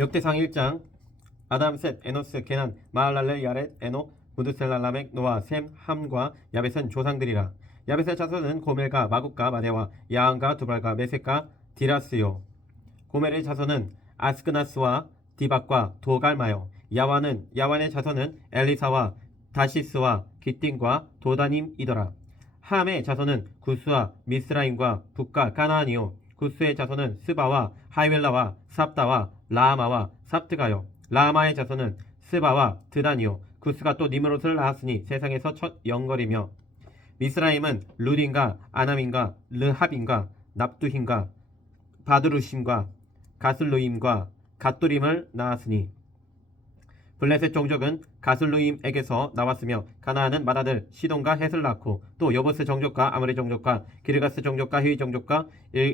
역대상 1장. 아담, 셋, 에노스, 게난, 마할랄렐, 야렛, 에노, 무드셀라, 라멕, 노아, 셈, 함과 야벳은 조상들이라. 야벳의 자손은 고멜과 마국과 마데와 야한과 두발과 메섹과 디라스요. 고멜의 자손은 아스크나스와 디박과 도갈마요. 야완의 자손은 엘리사와 다시스와 기띵과 도다님이더라. 함의 자손은 구스와 미스라임과 북과 가나안이요. 구스의 자손은 스바와 하이웰라와 삽다와 라마와 삽트가요. 라마의 자손은 스바와 드단이요. 구스가 또 니므롯을 낳았으니 세상에서 첫 영걸이며. 미스라임은 루딘과 아남인과 르합인과 납두힘과 바드루심과 가슬루임과 갓두림을 낳았으니 블레셋 종족은 가슬루임에게서 나왔으며 가나안은 맏아들 시돈과 헷을 낳고 또 여부스 종족과 아모리 종족과 기르가스 종족과 히위 종족과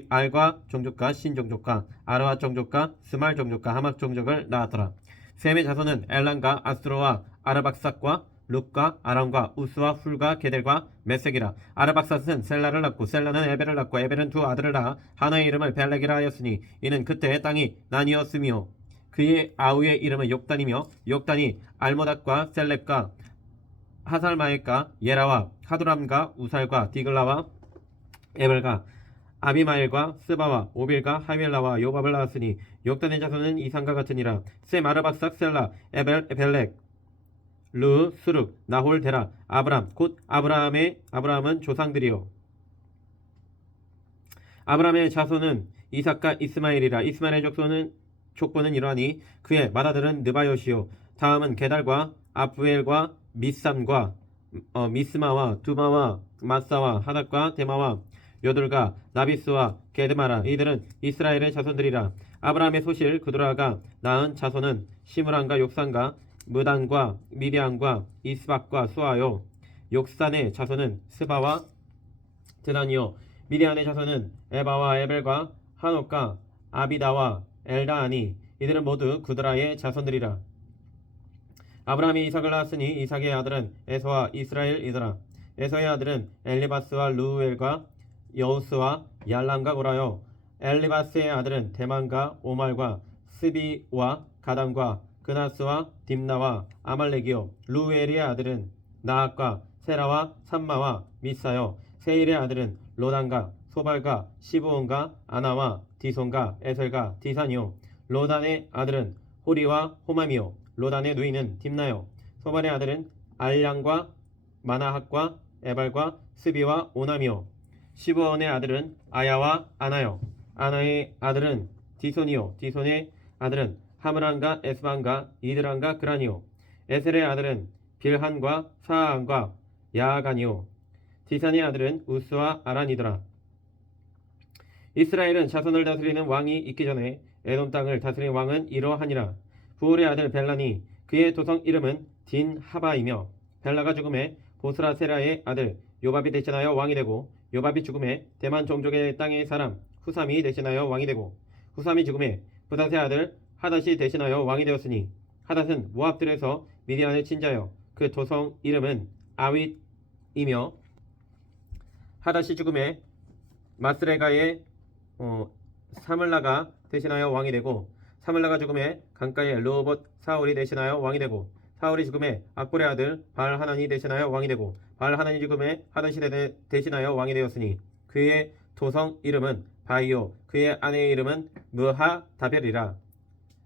알과 종족과 신 종족과 아르와 종족과 스말 종족과 하막 종족을 낳았더라. 셈의 자손은 엘란과 아스트로와 아르박삭과 룹과 아람과 우스와 훌과 게델과 메섹이라. 아르박삭은 셀라를 낳고 셀라는 에벨을 낳고 에벨은 두 아들을 낳아 하나의 이름을 벨렉이라 하였으니 이는 그때 땅이 나뉘었으며 그의 아우의 이름은 욕단이며 욕단이 알모닥과 셀렉과 하살마엘과 예라와 하두람과 우살과 디글라와 에벨과 아비마엘과 스바와 오빌과 하멜라와 요밥을 낳았으니 욕단의 자손은 이상과 같으니라. 셈, 아르박삭, 셀라, 에벨, 벨렉, 르, 수룩, 나홀, 데라, 아브람 곧 아브라함은 조상들이요. 아브라함의 자손은 이삭과 이스마엘이라. 이스마엘의 족보는 이러하니 그의 맏아들은 느바요시요. 다음은 게달과 아프엘과 미삼과 미스마와 두마와 마사와 하닷과 데마와 요들과 나비스와 게드마라. 이들은 이스라엘의 자손들이라. 아브라함의 소실 그도라가 낳은 자손은 시므란과 욕산과 무단과 미디안과 이스박과 수아요. 욕산의 자손은 스바와 드단이요. 미디안의 자손은 에바와 에벨과 한옥과 아비다와 엘다하니 이들은 모두 구드라의 자손들이라. 아브라함이 이삭을 낳았으니 이삭의 아들은 에서와 이스라엘이더라. 에서의 아들은 엘리바스와 루엘과 여우스와 얄람과 고라요. 엘리바스의 아들은 대만과 오말과 스비와 가담과 그나스와 딥나와 아말렉이요. 루엘의 아들은 나악과 세라와 삼마와 미사요. 세일의 아들은 로단과 소발과 시브온과 아나와 디손과 에셀과 디산이요. 로단의 아들은 호리와 호맘이요. 로단의 누이는 딥나요. 소발의 아들은 알량과 마나핫과 에발과 스비와 오남이요. 시브온의 아들은 아야와 아나요. 아나의 아들은 디손이요. 디손의 아들은 하므란과 에스반과 이드란과 그란이요. 에셀의 아들은 빌한과 사아안과 야아간이요. 디산의 아들은 우스와 아란이더라. 이스라엘은 자손을 다스리는 왕이 있기 전에 에돔 땅을 다스린 왕은 이러하니라. 부울의 아들 벨라니 그의 도성 이름은 딘하바이며 벨라가 죽음에 보스라 세라의 아들 요밥이 대신하여 왕이 되고 요밥이 죽음에 대만 종족의 땅의 사람 후삼이 대신하여 왕이 되고 후삼이 죽음에 부닷의 아들 하닷이 대신하여 왕이 되었으니 하닷은 모압들에서 미디안의 친자여 그 도성 이름은 아윗이며 하닷이 죽음에 마스레가의 사물라가 대신하여 왕이 되고 사물라가 죽음에 강가의 르호봇 사울이 대신하여 왕이 되고 사울이 죽음에 악볼의 아들 바알하난이 대신하여 왕이 되고 바알하난이 죽음에 하닷이 대신하여 왕이 되었으니 그의 도성 이름은 바이오 그의 아내의 이름은 무하다벨이라.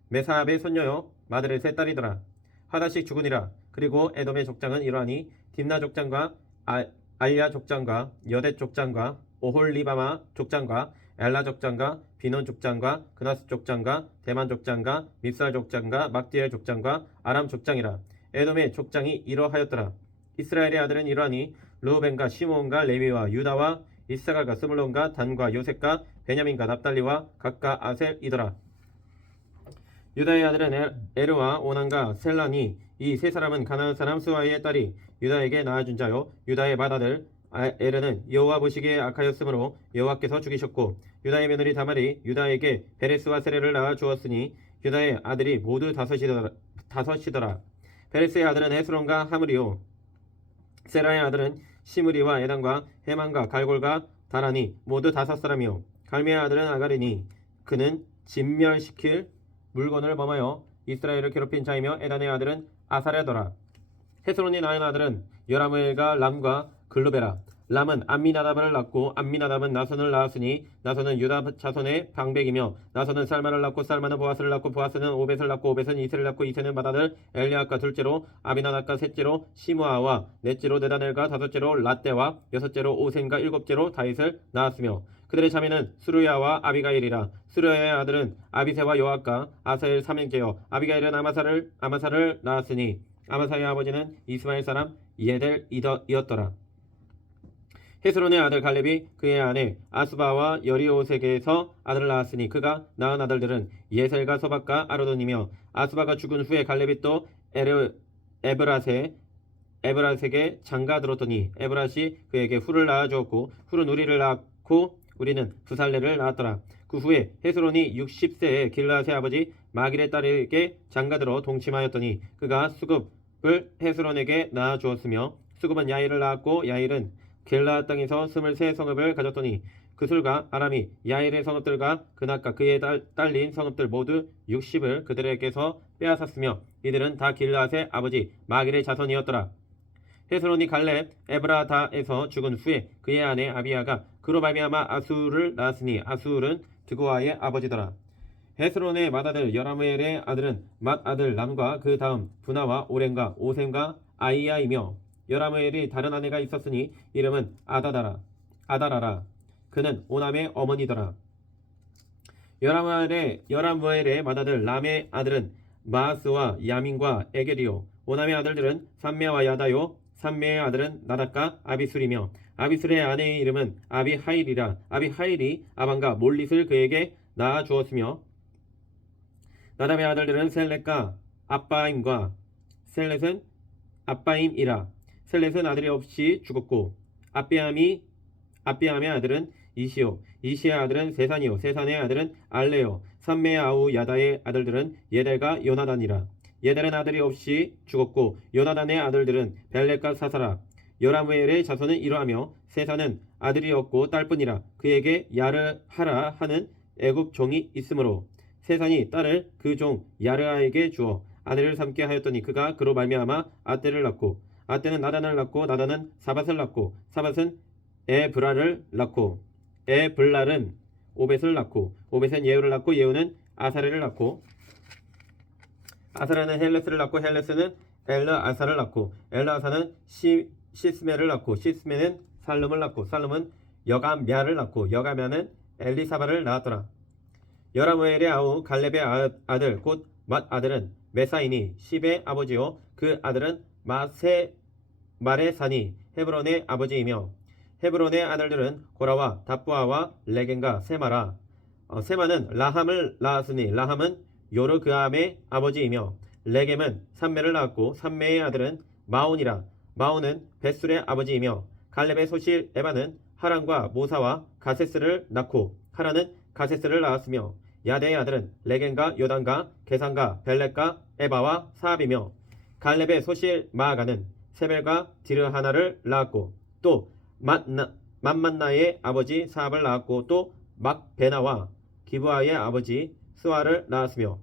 메사압의 손녀요 마들의 세 딸이더라. 하닷이 죽으니라. 그리고 에돔의 족장은 이러하니 딥나 족장과 알야 족장과 여댓 족장과 오홀리바마 족장과 엘라 족장과 비논 족장과 그나스 족장과 대만 족장과 밉살 족장과 막디엘 족장과 아람 족장이라. 에돔의 족장이 이러하였더라. 이스라엘의 아들은 이러하니 르우벤과 시므온과 레위와 유다와 이사갈과 스물론과 단과 요셉과 베냐민과 납달리와 각과 아셀이더라. 유다의 아들은 에르와 오난과 셀라니 이 세 사람은 가나안 사람 수아의 딸이 유다에게 낳아준 자요. 유다의 맏아들 에르는 여호와 보시기에 악하였으므로 여호와께서 죽이셨고 유다의 며느리 다말이 유다에게 베레스와 세레를 낳아 주었으니 유다의 아들이 모두 다섯이더라. 베레스의 아들은 헤스론과 하므리요. 세라의 아들은 시므리와 에단과 헤만과 갈골과 다라니 모두 5 사람이요. 갈미의 아들은 아가리니 그는 진멸시킬 물건을 범하여 이스라엘을 괴롭힌 자이며 에단의 아들은 아사랴더라. 헤스론이 낳은 아들은 여라무엘과 람과 글루베라. 람은 암미나답을 낳고 암미나답은 나손을 낳았으니 나손은 유다 자손의 방백이며 나손은 살마를 낳고 살마는 보아스를 낳고 보아스는 오벳을 낳고 오벳은 이세를 낳고 이세는 맏아들 엘리압과 둘째로 아비나답과 셋째로 시므아와 넷째로 네다넬과 다섯째로 라떼와 여섯째로 오센과 일곱째로 다윗을 낳았으며 그들의 자매는 수르야와 아비가일이라. 수르야의 아들은 아비새와 요압과 아사엘 삼형제여 아비가일은 아마사를 낳았으니 아마사의 아버지는 이스마엘 사람 예델이었더라. 헤스론의 아들 갈렙이 그의 아내 아스바와 여리오색에서 아들을 낳았으니 그가 낳은 아들들은 예셀과 소박과 아르돈이며 아스바가 죽은 후에 갈렙이 또 에브라색에 장가들었더니 에브라시 그에게 훌을 낳아주었고 훌은 우리를 낳고 우리는 부살레를 낳았더라. 그 후에 헤스론이 60세에 길르앗의 아버지 마길의 딸에게 장가들어 동침하였더니 그가 수급을 헤스론에게 낳아주었으며 수급은 야일을 낳았고 야일은 길르앗 땅에서 23성읍을 가졌더니 그술과 아람이 야일의 성읍들과 그낙과 그의 딸린 성읍들 모두 60을 그들에게서 빼앗았으며 이들은 다 길르앗의 아버지 마길의 자손이었더라. 헤스론이 갈렙 에브라다에서 죽은 후에 그의 아내 아비야가 그로 말미암아 아수를 낳았으니 아수는 드고아의 아버지더라. 헤스론의 맏아들 여라무엘의 아들은 맏아들 람과 그 다음 분하와 오렌과 오셈과 아이야이며 여라무엘이 다른 아내가 있었으니 이름은 아다라라. 그는 오남의 어머니더라. 여라무엘의 맏아들 람의 아들은 마아스와 야민과 에게리요. 오남의 아들들은 삼메와 야다요. 삼메의 아들은 나답과 아비술이며 아비술의 아내의 이름은 아비하일이라. 아비하일이 아반과 몰릿을 그에게 낳아 주었으며 나답의 아들들은 셀렛과 아빠임과 셀렛은 아빠임이라. 셀렛은 아들이 없이 죽었고 아비암의 아들은 이시오. 이시의 아들은 세산이요. 세산의 아들은 알레요. 삼메의 아우 야다의 아들들은 예델과 요나단이라. 예델은 아들이 없이 죽었고 요나단의 아들들은 벨렛과 사사라. 여라무엘의 자손은 이러하며 세산은 아들이 없고 딸뿐이라. 그에게 야르하라 하는 애굽 종이 있으므로 세산이 딸을 그 종 야르하에게 주어 아내를 삼게 하였더니 그가 그로 말미암아 아떼를 낳고 아떼는 나단을 낳고 나단은 사밧을 낳고 사밧은 에브라를 낳고 에블랄은 오벳을 낳고 오벳은 예후를 낳고 예후는 아사레를 낳고 아사레는 헬레스를 낳고 헬레스는 엘르아사를 낳고 엘르아사는 시스메를 낳고 시스메는 살름을 낳고 살름은 여가мя를 낳고 여가мя는 엘리사바를 낳았더라. 여라무엘의 아우 갈렙의 아들 곧 맏아들은 메사이니 십의 아버지요 그 아들은 마레산이 헤브론의 아버지이며 헤브론의 아들들은 고라와 답부아와 레겐과 세마라. 세마는 라함을 낳았으니 라함은 요르그암의 아버지이며 레겜은 삼메를 낳았고 삼메의 아들은 마온이라. 마온은 벳술의 아버지이며 갈렙의 소실 에바는 하란과 모사와 가세스를 낳고 하란은 가세스를 낳았으며 야대의 아들은 레겐과 요단과 게산과 벨렛과 에바와 사압이며 갈렙의 소실 마아가는 세벨과 디르하나를 낳았고 또 맘만나의 아버지 사압을 낳았고 또 막베나와 기브아의 아버지 스와를 낳았으며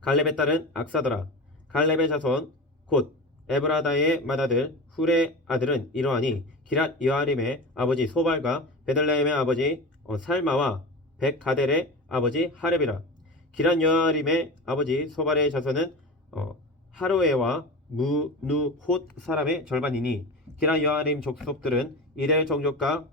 갈렙의 딸은 악사더라. 갈렙의 자손 곧 에브라다의 맏아들 훌의 아들은 이러하니 기랏 여아림의 아버지 소발과 베들레헴의 아버지 살마와 백가델의 아버지 하렙이라. 기랏 여아림의 아버지 소발의 자손은 하로에와 무누톳 사람의 절반이니 기랏 여아림 족속들은 이델 종족과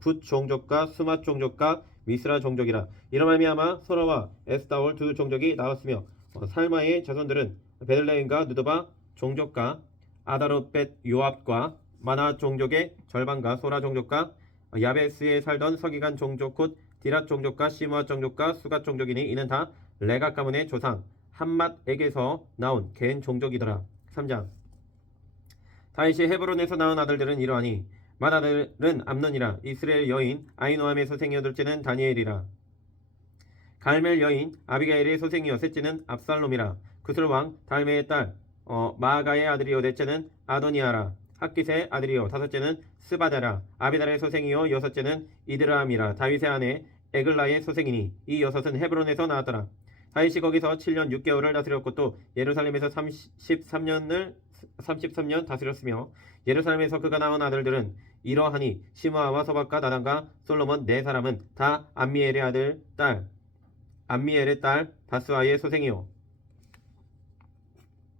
붓 종족과 수맛 종족과 미스라 종족이라. 이로 말미암아 소라와 에스다올 두 종족이 나왔으며 살마의 자손들은 베들레헴과 느도바 종족과 아다롯벳 요압과 마나 종족의 절반과 소라 종족과 야베스에 살던 서기관 종족 곧 디랏 종족과 시므아 종족과 수갓 종족이니 이는 다 레각 가문의 조상 함맛에게서 나온 겐 종족이더라. 3장 다윗이 헤브론에서 낳은 아들들은 이러하니 맏아들은 암논이라. 이스라엘 여인 아히노함의 소생이여 둘째는 다니엘이라. 갈멜 여인 아비가일의 소생이여 셋째는 압살롬이라. 그술 왕 달메의 딸 마아가의 아들이요 넷째는 아도니아라. 학깃의 아들이요 다섯째는 스바다라. 아비달의 소생이요 여섯째는 이드라함이라. 다윗의 아내 에글라의 소생이니 이 여섯은 헤브론에서 나왔더라. 다윗이 거기서 7년 6개월을 다스렸고 또 예루살렘에서 33년 다스렸으며 예루살렘에서 그가 낳은 아들들은 이러하니 시므아와 소박과 나단과 솔로몬 네 사람은 다 암미엘의 딸 바스와의 소생이요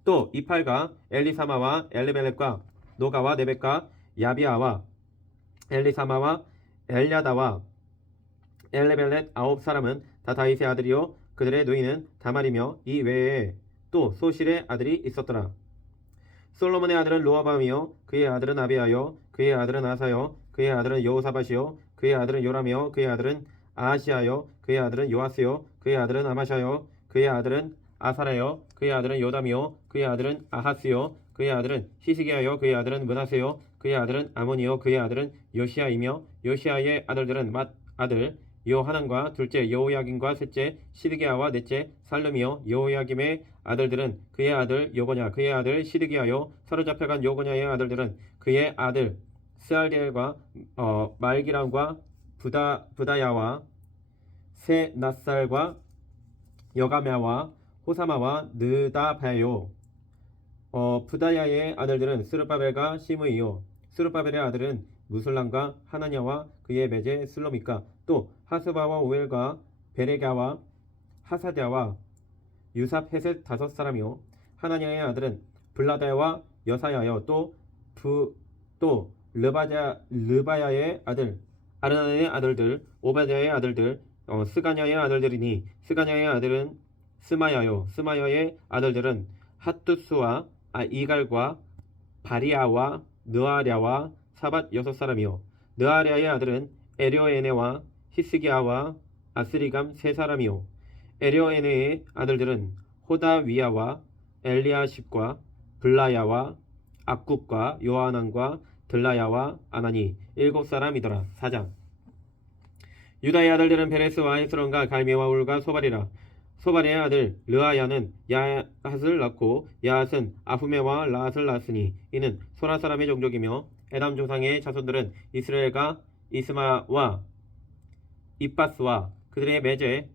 또 이팔과 엘리사마와 엘리벨렛과 노가와 네벡과 야비아와 엘리사마와 엘야다와 엘레벨렛 아홉 사람은 다 다윗의 아들이요 그들의 누이는 다말이며 이 외에 또 소실의 아들이 있었더라. 솔로몬의 아들은 로아밤이요 그의 아들은 아비아요 그의 아들은 아사요 그의 아들은 여호사밧이요 그의 아들은 요람이요 그의 아들은 아하시아요 그의 아들은 요아스요 그의 아들은 아마샤요 그의 아들은 아사라요 그의 아들은 요담이요 그의 아들은 아하스요 그의 아들은 히스기야요 그의 아들은 므낫세요 그의 아들은 아몬이요 그의 아들은 요시아이며 요시아의 아들들은 맏아들 요하난과 둘째 여호야김과 셋째 시드기야와 넷째 살룸이요 여호야김의 아들들은 그의 아들 요고냐 그의 아들 시드기야요 사로잡혀간 요고냐의 아들들은 그의 아들 스알디엘과 말기람과 부다야와 세낫살과 여가메와 호사마와 느다바요 부다야의 아들들은 스룹바벨과 시므이요 스룹바벨의 아들은 무술람과 하나냐와 그의 매제 슬로미카 또 하스바와 오엘과 베레가와 하사랴와 유삽 헤셋 다섯 사람이요 하나냐의 아들은 블라다야와 여사야요 또 르바야의 아들 아르나의 아들들 오바댜의 아들들 스가냐의 아들들이니 스가냐의 아들은 스마야요 스마야의 아들들은 핫투스와 이갈과 바리아와 느아랴와 사밧 여섯 사람이요 느아랴의 아들은 에려에네와 히스기야와 아스리감 세 사람이요 에려에네의 아들들은 호다위야와 엘리아십과 블라야와 악굽과 요하난과 들라야와 아나니 일곱 사람이더라. 4장 유다의 아들들은 베레스와 헤스론과 갈미와 울과 소발이라. 소발의 아들 르아야는 야핫을 낳고 야핫은 아후메와 라앗을 낳았으니 이는 소라 사람의 종족이며 에담 조상의 자손들은 이스라엘과 이스마와 입바스와 그들의 매제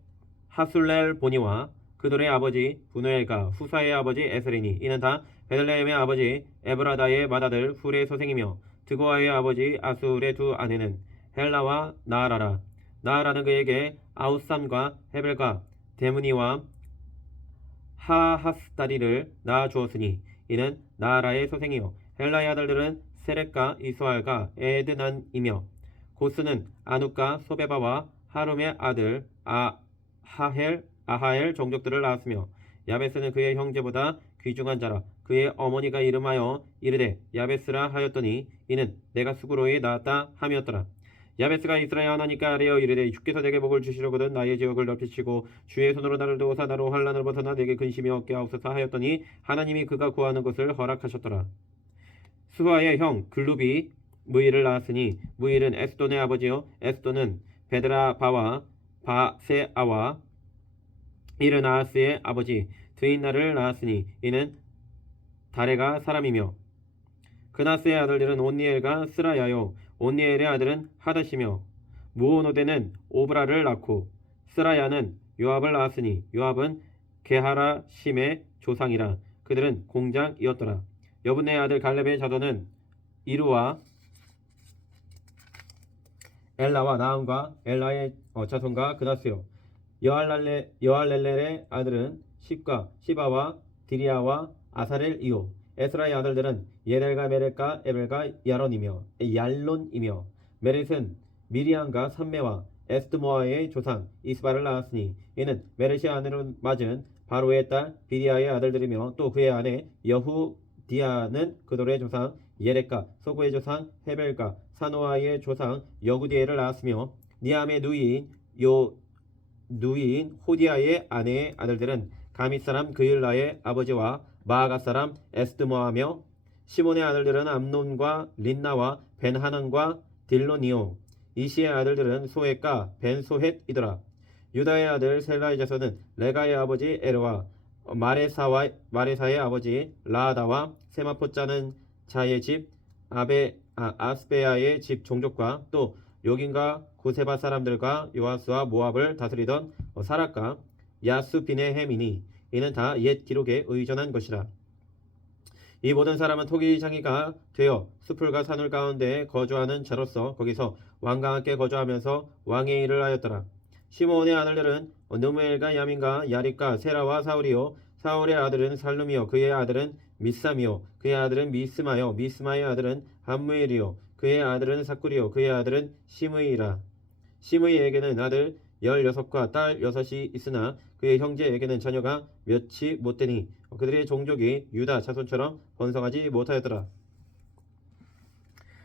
하술렐 보니와 그들의 아버지 분우엘과 후사의 아버지 에스리니 이는 다 베들레헴의 아버지 에브라다의 맏아들 훌의 소생이며 드고아의 아버지 아술의 두 아내는 헬라와 나아라라. 나아라는 그에게 아우삼과 헤벨과 데무니와 하하스다리를 낳아주었으니 이는 나아라의 소생이요 헬라의 아들들은 세렉과 이스활과 에드난이며 고스는 아누과 소베바와 하룸의 아들 아하엘 종족들을 낳았으며 야베스는 그의 형제보다 귀중한 자라. 그의 어머니가 이름하여 이르되 야베스라 하였더니 이는 내가 수고로이 낳았다 함이었더라. 야베스가 이스라엘 하나님께 아뢰어 이르되 주께서 내게 복을 주시려거든 나의 지역을 넓히시고 주의 손으로 나를 도우사 나로 환난을 벗어나 내게 근심이 없게 하옵소서 하였더니 하나님이 그가 구하는 것을 허락하셨더라. 수아의 형 글룹이 무일을 낳았으니 무일은 에스돈의 아버지요 에스돈은 베드라바와 바세아와 이르나아스의 아버지 드인나를 낳았으니 이는 다레가 사람이며 그나스의 아들들은 온니엘과 스라야요 온니엘의 아들은 하닷이며 무오노데는 오브라를 낳고 스라야는 요압을 낳았으니 요압은 게하라 심의 조상이라. 그들은 공장이었더라. 여분의 아들 갈렙의 자손은 이루와 엘라와 나함과 엘라의 자손과 그나스요 여알렐렐의 아들은 십과 시바와 디리아와 아사렐이요 에스라의 아들들은 예델과 메렛과 에벨과 얄론이며 메렛은 미리암과 삼메와 에스드모아의 조상 이스바를 낳았으니 이는 메렛의 아내로 맞은 바로의 딸 비디아의 아들들이며 또 그의 아내 여후디아는 그돌의 조상 예렉과 소고의 조상 헤벨과 사노아의 조상 여구디엘을 낳았으며 니암의 누이인 호디아의 아내의 아들들은 가밋 사람 그일라의 아버지와 마아가 사람 에스드모아며 시몬의 아들들은 암논과 린나와 벤하난과 딜로니오 이시의 아들들은 소헷과 벤소헷이더라. 유다의 아들 셀라의 자손은 레가의 아버지 에르와 마레사의 아버지 라아다와 세마포 짜는 자의 집 아스베야의 집 종족과 또 요긴과 고세바 사람들과 요아스와 모압을 다스리던 사락과 야수비네햄이니 이는 다 옛 기록에 의존한 것이라. 이 모든 사람은 토기장이가 되어 수풀과 산울 가운데 거주하는 자로서 거기서 왕과 함께 거주하면서 왕의 일을 하였더라. 시므온의 아들들은 느무엘과 야민과 야립과 세라와 사울이요 사울의 아들은 살룸이요 그의 아들은 미삼이요 그의 아들은 미스마요 미스마의 아들은 함무엘이요 그의 아들은 사꿀이요 그의 아들은 시므이라. 시므이에게는 아들 16과 딸 6이 있으나 그의 형제에게는 자녀가 몇이 못되니 그들의 종족이 유다 자손처럼 번성하지 못하였더라.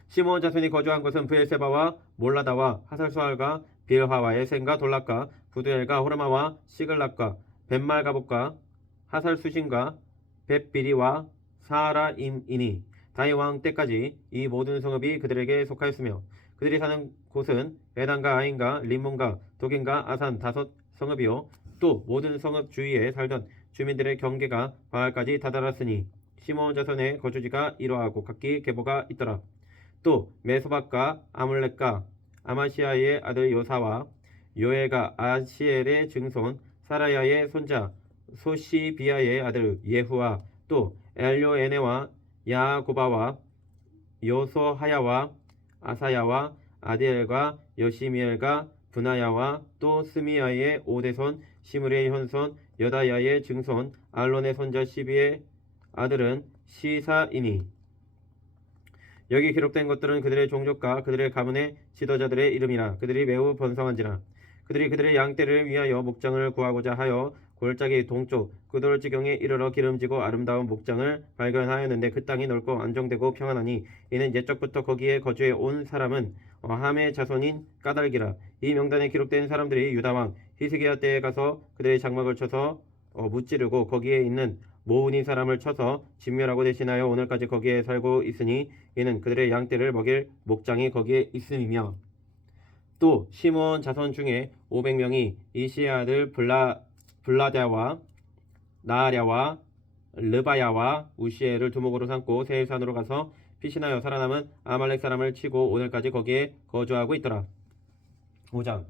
시므온 자손이 거주한 곳은 브엘세바와 몰라다와 하살수알과 빌하와 에센과 돌락과 부두엘과 호르마와 시글락과 벳말가복과 하살수신과 벳비리와 사라임이니 다윗 왕 때까지 이 모든 성읍이 그들에게 속하였으며 그들이 사는 곳은 에단과 아인과 림몬과 도겐과 아산 5 성읍이요 또 모든 성읍 주위에 살던 주민들의 경계가 바알까지 다다랐으니 시므온 자손의 거주지가 이러하고 각기 계보가 있더라. 또 메소박과 아물렉과 아마시아의 아들 요사와 요엘과 아시엘의 증손 사라야의 손자 소시비아의 아들 예후와 또 엘요에네와 야고바와 요소하야와 아사야와 아디엘과 여시미엘과 분하야와 또 스미야의 오대손 시므리의 현손 여다야의 증손 알론의 손자 시비의 아들은 시사이니 여기 기록된 것들은 그들의 종족과 그들의 가문의 지도자들의 이름이라. 그들이 매우 번성한지라. 그들이 그들의 양떼를 위하여 목장을 구하고자 하여 골짜기 동쪽 그돌지경에 이르러 기름지고 아름다운 목장을 발견하였는데 그 땅이 넓고 안정되고 평안하니 이는 옛적부터 거기에 거주해 온 사람은 함의 자손인 까닭이라. 이 명단에 기록된 사람들이 유다왕 히스기야 때에 가서 그들의 장막을 쳐서 무찌르고 거기에 있는 모으니 사람을 쳐서 진멸하고 대신하여 오늘까지 거기에 살고 있으니 이는 그들의 양떼를 먹일 목장이 거기에 있음이며 또 시므온 자손 중에 500명이 이시의 아들 블라다와 나아랴와 르바야와 우시엘을 두목으로 삼고 세일산으로 가서 피신하여 살아남은 아말렉 사람을 치고 오늘까지 거기에 거주하고 있더라. 5장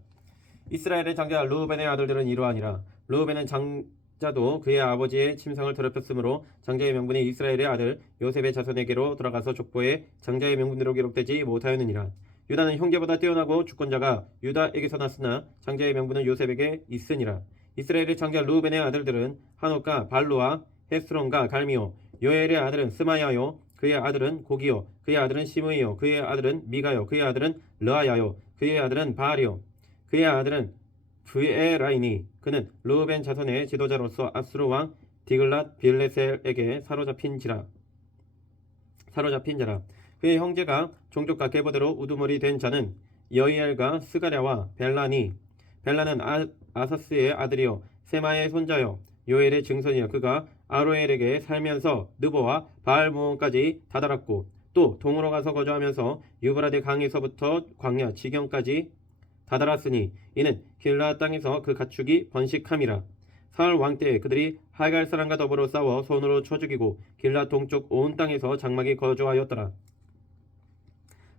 이스라엘의 장자 르우벤의 아들들은 이러하니라. 르우벤은 장자도 그의 아버지의 침상을 더럽혔으므로 장자의 명분이 이스라엘의 아들 요셉의 자손에게로 돌아가서 족보에 장자의 명분으로 기록되지 못하였느니라. 유다는 형제보다 뛰어나고 주권자가 유다에게서 났으나 장자의 명분은 요셉에게 있으니라. 이스라엘의 장자 르우벤의 아들들은 한옥과 발루와 헤스론과 갈미요 요엘의 아들은 스마야요 그의 아들은 고기요 그의 아들은 시므이요 그의 아들은 미가요 그의 아들은 르아야요 그의 아들은 바알이요 그의 아들은 브에라이니 그는 르우벤 자손의 지도자로서 아수르 왕 디글랏 빌레셀에게 사로잡힌 자라. 그의 형제가 종족과 계보대로 우두머리 된 자는 여이엘과 스가랴와 벨라니. 벨라는 아사스의 아들이요 세마의 손자요 요엘의 증손이요 그가 아로엘에게 살면서 느보와 바알무온까지 다다랐고 또 동으로 가서 거주하면서 유브라데 강에서부터 광야 지경까지 다다랐으니 이는 길라 땅에서 그 가축이 번식함이라. 사울 왕 때에 그들이 하갈 사람과 더불어 싸워 손으로 쳐 죽이고 길라 동쪽 온 땅에서 장막이 거주하였더라.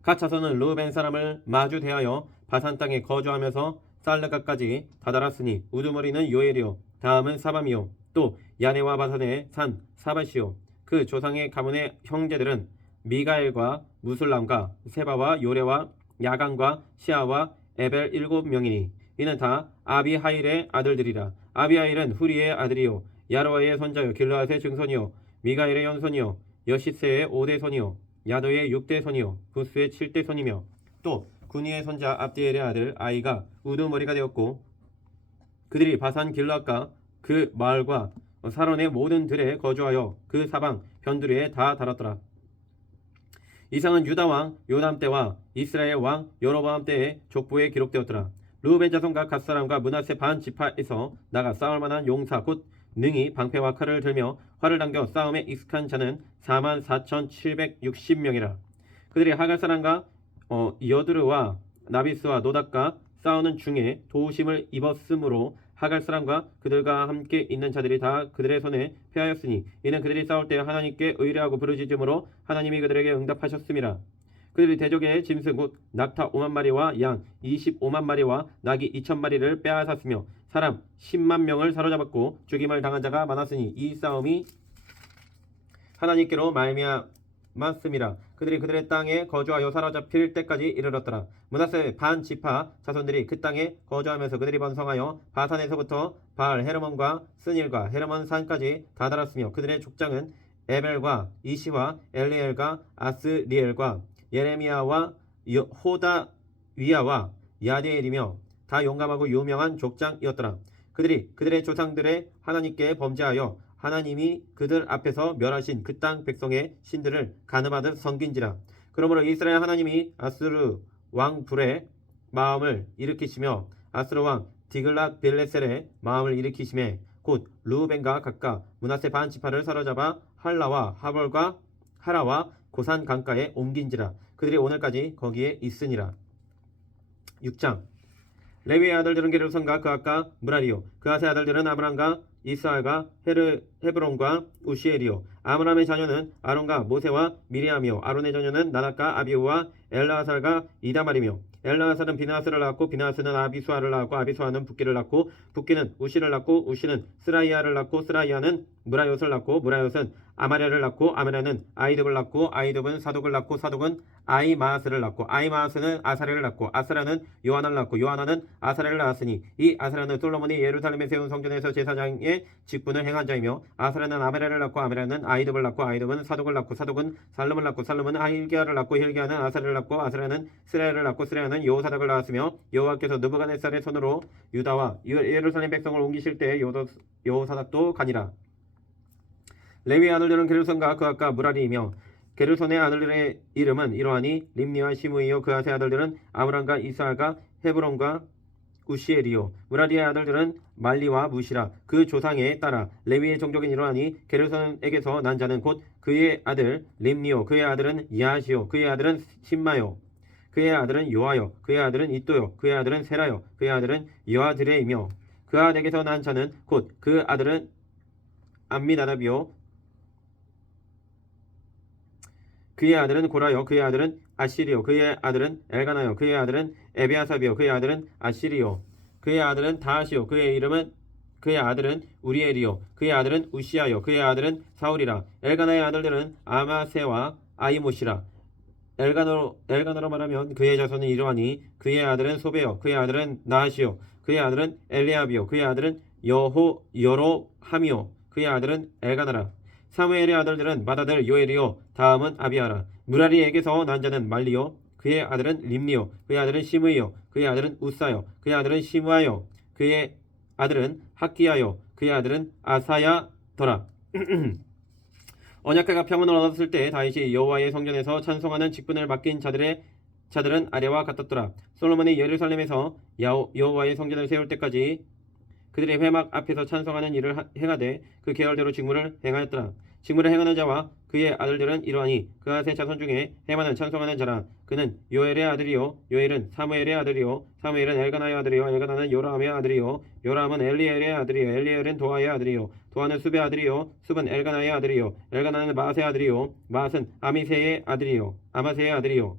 각 자손은 르우벤 사람을 마주 대하여 바산 땅에 거주하면서 살르가까지 다다랐으니 우두머리는 요엘이요 다음은 사밤이요 또 야네와 바산의 산 사바시요 그 조상의 가문의 형제들은 미가엘과 무술람과 세바와 요레와 야간과 시아와 에벨 7명이니 이는 다 아비하일의 아들들이라. 아비하일은 후리의 아들이요 야로아의 손자요 길르앗의 증손이요 미가엘의 연손이요 여시세의 5대 손이요 야도의 6대 손이요 부스의 7대 손이며 또 군이의 손자 압디엘의 아들 아이가 우두머리가 되었고 그들이 바산 길르앗과 그 마을과 사론의 모든 들에 거주하여 그 사방 변두리에 다 달았더라. 이상은 유다 왕 요담 때와 이스라엘 왕 여로보암 때의 족보에 기록되었더라. 르우벤 자손과 갓 사람과 므낫세 반 지파에서 나가 싸울 만한 용사 곧 능히 방패와 칼을 들며 활을 당겨 싸움에 익숙한 자는 44,760명이라. 그들이 하갈 사람과 여드르와 나비스와 노닥과 싸우는 중에 도우심을 입었으므로 하갈 사람과 그들과 함께 있는 자들이 다 그들의 손에 패하였으니 이는 그들이 싸울 때 하나님께 의뢰하고 부르짖음으로 하나님이 그들에게 응답하셨음이라. 그들이 대적의 짐승 곧 낙타 5만 마리와 양 25만 마리와 낙이 2천 마리를 빼앗았으며 사람 10만 명을 사로잡았고 죽임을 당한 자가 많았으니 이 싸움이 하나님께로 말미암았음이라. 그들이 그들의 땅에 거주하여 사로잡힐 때까지 이르렀더라. 므낫세 반 지파 자손들이 그 땅에 거주하면서 그들이 번성하여 바산에서부터 바알 헤르몬과 스닐과 헤르몬 산까지 다다랐으며 그들의 족장은 에벨과 이시와 엘리엘과 아스리엘과 예레미야와 호다위야와 야디엘이며 다 용감하고 유명한 족장이었더라. 그들이 그들의 조상들의 하나님께 범죄하여 하나님이 그들 앞에서 멸하신 그 땅 백성의 신들을 가늠하듯 섬긴지라. 그러므로 이스라엘 하나님이 아수르 왕 불의 마음을 일으키시며 아수르 왕 디글랏 빌레셀의 마음을 일으키심에 곧 르우벤과 각각 므낫세 반 지파를 사로잡아 할라와 하볼과 하라와 고산 강가에 옮긴지라. 그들이 오늘까지 거기에 있으니라. 6장. 레위의 아들들은 게르손과 그앗과 무라리요. 그앗의 아들들은 아므람과 이스알과 헤브론과 우시엘이요. 아므람의 자녀는 아론과 모세와 미리암이요. 아론의 자녀는 나답과 아비후와 엘라아살과 이다말이며 엘라아살은 비나스를 낳았고 비나스는 아비수아를 낳았고 아비수아는 붓기를 낳고 붓기는 우시를 낳고 우시는 스라이아를 낳고 스라이아는 무라요스를 낳고 무라요스는 아마랴를 낳고 아마랴는 아이듭을 낳고 아이듭은 사독을 낳고 사독은 아이마아스를 낳고 아이마아스는 아사랴를 낳고 아사랴는 요하나를 낳고 요하나는 아사랴를 낳았으니 이 아사랴는 솔로몬이 예루살렘에 세운 성전에서 제사장의 직분을 행한 자이며 아사랴는 아마랴를 낳고 아마랴는 아이듭을 낳고 아이듭은 사독을 낳고 사독은 살름을 낳고 살름은 힐기야를 낳고 힐기야는 아사랴를 낳고 아사랴는 스레야를 낳고 스레야는 여호사닥을 낳았으며 여호와께서 느부갓네살의 손으로 유다와 예루살렘 백성을 옮기실 때 여호사닥도 가니라. 레위의 아들들은 게르손과 그앗과 무라리이며 게르손의 아들들의 이름은 이러하니 림니와 시므이요. 그앗의 아들들은 아므람과 이스알과 헤브론과 우시엘이요. 무라리의 아들들은 말리와 무시라. 그 조상에 따라 레위의 종족인 이러하니 게르손에게서 난 자는 곧 그의 아들 림니요. 그의 아들은 야시요. 그의 아들은 신마요. 그의 아들은 요아요. 그의 아들은 이또요. 그의 아들은 세라요. 그의 아들은 여아드레이며 그앗에게서 난 자는 곧 그 아들은 암미나답이요. 그의 아들은 고라요. 그의 아들은 아시리요. 그의 아들은 엘가나요. 그의 아들은 에비아삽이요. 그의 아들은 아시리요. 그의 아들은 다하시요. 그의 아들은 우리엘이요. 그의 아들은 우시아요. 그의 아들은 사울이라. 엘가나의 아들들은 아마세와 아이모시라. 엘가노로 말하면 그의 자손은 이러하니 그의 아들은 소베요. 그의 아들은 나하시요. 그의 아들은 엘리압이요. 그의 아들은 여로함이요. 그의 아들은 엘가나라. 사무엘의 아들들은 맏아들 요엘이요. 다음은 아비아라. 무라리에게서 난 자는 말리요. 그의 아들은 림니요. 그의 아들은 시므이요. 그의 아들은 우사요. 그의 아들은 시므아요. 그의 아들은 학기야요. 그의 아들은 아사야더라. 언약궤가 평온을 얻었을 때 다윗이 여호와의 성전에서 찬송하는 직분을 맡긴 자들은 아래와 같았더라. 솔로몬이 예루살렘에서 여호와의 성전을 세울 때까지 그들의 회막 앞에서 찬송하는 일을 행하되 그 계열대로 직무를 행하였더라. 직무를 행하는 자와 그의 아들들은 이러하니 그앗의 자손 중에 헤만은 찬송하는 자라. 그는 요엘의 아들이요. 요엘은 사무엘의 아들이요. 사무엘은 엘가나의 아들이요. 엘가나는 요람의 아들이요. 요람은 엘리엘의 아들이요. 엘리엘은 도아의 아들이요. 도아는 숲의 아들이요. 숲은 엘가나의 아들이요. 엘가나는 마앗의 아들이요. 마앗은 아미세의 아들이요. 아마세의 아들이요.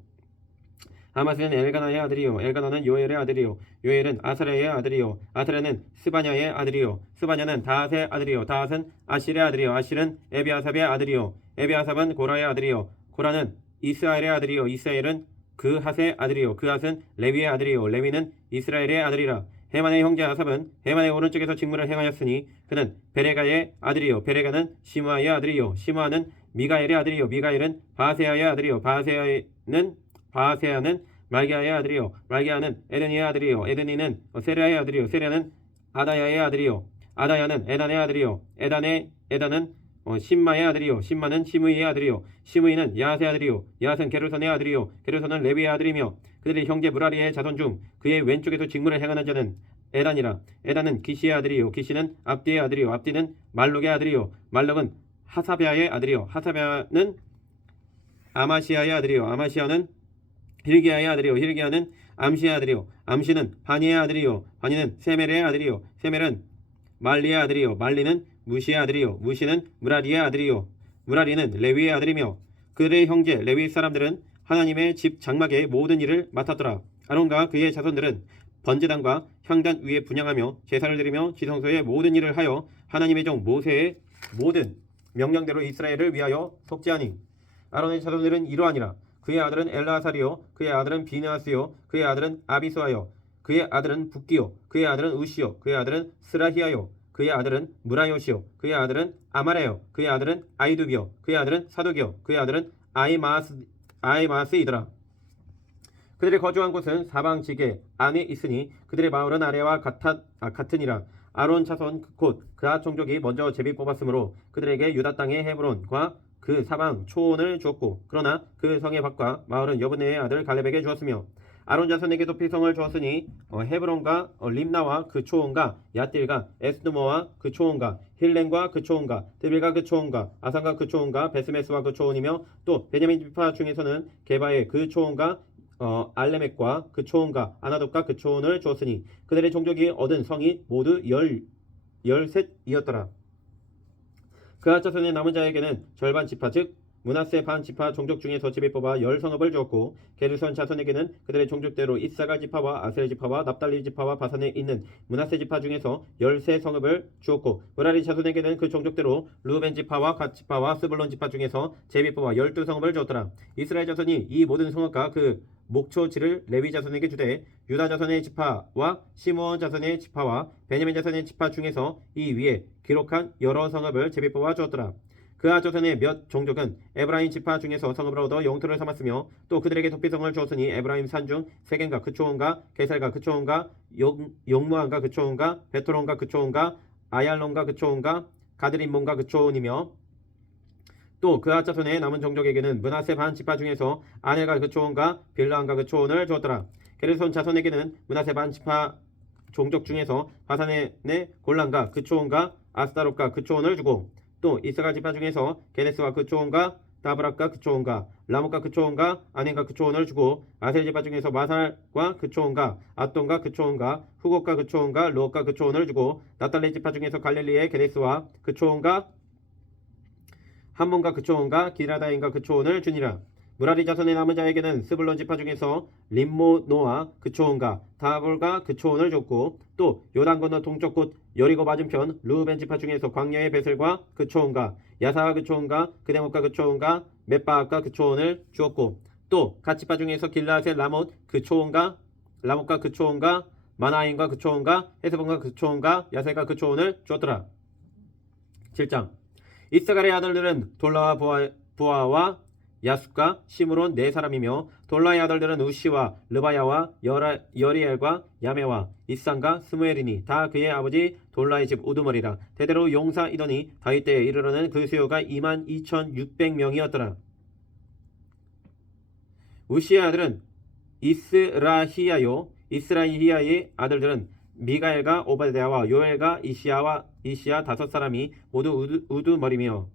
아마스는 엘가나의 아들이요. 엘가나는 요엘의 아들이요. 요엘은 아사랴의 아들이요. 아사랴는 스바냐의 아들이요. 스바냐는 다핫의 아들이요. 다핫은 아실의 아들이요. 아실은 에비아삽의 아들이요. 에비아삽은 고라의 아들이요. 고라는 이스라엘의 아들이요. 이스라엘은 그핫의 아들이요. 그핫은 레위의 아들이요. 레위는 이스라엘의 아들이라. 헤만의 형제 아삽은 헤만의 오른쪽에서 직무를 행하였으니 그는 베레가의 아들이요. 베레가는 시므아의 아들이요. 시므아는 미가엘의 아들이요. 미가엘은 바세아의 아들이요. 바세아는 말기야의 아들이요. 말기야는 에드니의 아들이요. 에드니는 세랴의 아들이요. 세랴는 아다야의 아들이요. 아다야는 에단의 아들이요. 에단은 신마의 아들이요. 신마는 시므이의 아들이요. 시므이는 야하스의 아들이요. 야하스는 게르손의 아들이요. 게르손은 레위의 아들이며 그들의 형제 무라리의 자손 중 그의 왼쪽에서 직무를 행하는 자는 에단이라. 에단은 기시의 아들이요. 기시는 압디의 아들이요. 압디는 말록의 아들이요. 말록은 하사베아의 아들이요. 하사베아는 아마시아의 아들이요. 아마시아는 힐기야의 아들이요. 힐기야는 암시의 아들이요. 암시는 바니의 아들이요. 바니는 세멜의 아들이요. 세멜은 말리의 아들이요. 말리는 무시의 아들이요. 무시는 무라리의 아들이요. 무라리는 레위의 아들이며 그들의 형제 레위 사람들은 하나님의 집 장막의 모든 일을 맡았더라. 아론과 그의 자손들은 번제단과 향단 위에 분향하며 제사를 드리며 지성소의 모든 일을 하여 하나님의 종 모세의 모든 명령대로 이스라엘을 위하여 속죄하니 아론의 자손들은 이러하니라. 그의 아들은 엘라사리요 그의 아들은 비느하스요 그의 아들은 아비수아요 그의 아들은 붓기요 그의 아들은 우시요 그의 아들은 스라히아요 그의 아들은 무라요시요 그의 아들은 아마레요 그의 아들은 아이두비요 그의 아들은 사독이요 그의 아들은 아이마스이더라. 그들이 거주한 곳은 사방지게 안에 있으니 그들의 마을은 아래와 같으니라. 아론 자손 곧 그앗 종족이 먼저 제비 뽑았으므로 그들에게 유다 땅의 헤브론과 그 사방 초온을 주었고 그러나 그 성의 밭과 마을은 여분의 아들 갈렙에게 주었으며 아론 자손에게도 피성을 주었으니 헤브론과 림나와 그 초온과 야딜과 에스드모와 그 초온과 힐렌과 그 초온과 드빌과 그 초온과 아산과 그 초온과 베스메스와 그 초온이며 또 베냐민 지파 중에서는 게바의 그 초온과 알레멕과 그 초온과 아나돗과 그 초온을 주었으니 그들의 종족이 얻은 성이 모두 13이었더라. 그앗 자손의 남은 자에게는 절반 지파 즉 므낫세 반 지파 종족 중에서 집에 뽑아 10성읍을 주었고 게르손 자손에게는 그들의 종족대로 이사갈 지파와 아셀 지파와 납달리 지파와 바산에 있는 므낫세 지파 중에서 13성읍을 주었고 므라리 자손에게는 그 종족대로 루벤 지파와 갓 지파와 스불론 지파 중에서 제비 뽑아 12성읍을 주었더라. 이스라엘 자손이 이 모든 성읍과 그 목초지를 레위 자손에게 주되 유다 자손의 지파와 시므온 자손의 지파와 베냐민 자손의 지파 중에서 이 위에 기록한 여러 성읍을 제비 뽑아 주었더라. 그앗 자손의 몇 종족은 에브라임 지파 중에서 성읍을 얻어 영토를 삼았으며 또 그들에게 도피성을 주었으니 에브라임 산중 세겐과 그 초원과 게살과 그 초원과 용무안과 그 초원과 베토론과 그 초원과 아얄론과 그 초원과 가드림몬과 그 초원이며 또 그앗 자손의 남은 종족에게는 므낫세 반 지파 중에서 아넬과 그 초원과 빌라함과 그 초원을 주었더라. 게르손 자손에게는 므낫세 반 지파 종족 중에서 바산의 골란과 그 초원과 아스타롯과 그 초원을 주고 또 이스라엘 지파 중에서 게데스와 그 초원과 다브락과 그 초원과 라못과 그 초원과 아넨과 그 초원을 주고 아셀 지파 중에서 마살과 그 초원과 아돈과 그 초원과 후곡과 그 초원과 루옥과 그 초원을 주고 나탈리 지파 중에서 갈릴리의 게데스와 그 초원과 함몬과 그 초원과 기라다인과 그 초원을 주니라. 무라리 자손의 남은 자에게는 스불론 지파 중에서 림모노와 그 초원과 다볼과 그 초원을 줬고 또 요단 건너 동쪽 곳 여리고 맞은편 르우벤 지파 중에서 광야의 베셀과 그 초원과 야사와 그 초원과 그데못과 그 초원과 მეტ바악과 그 초원을 주었고 또 갓 지파 중에서 길라앗의 라못 그 초원과 라못과 그 초원과 마나임과 그 초원과 헤스본과 그 초원과 야셀과 그 초원을 주었더라. 7장 이스갈의 아들들은 돌라와 부아와 야숫과 시므론 네 사람이며 돌라의 아들들은 우시와 르바야와 여리엘과 야메와 이산과 스무엘이니 다 그의 아버지 돌라의 집 우두머리라. 대대로 용사이더니 다윗 때에 이르러는 그 수요가 22,600명이었더라. 우시의 아들은 이스라히야요 이스라히야의 아들들은 미가엘과 오바댜와 요엘과 이시야 다섯 사람이 모두 우두머리며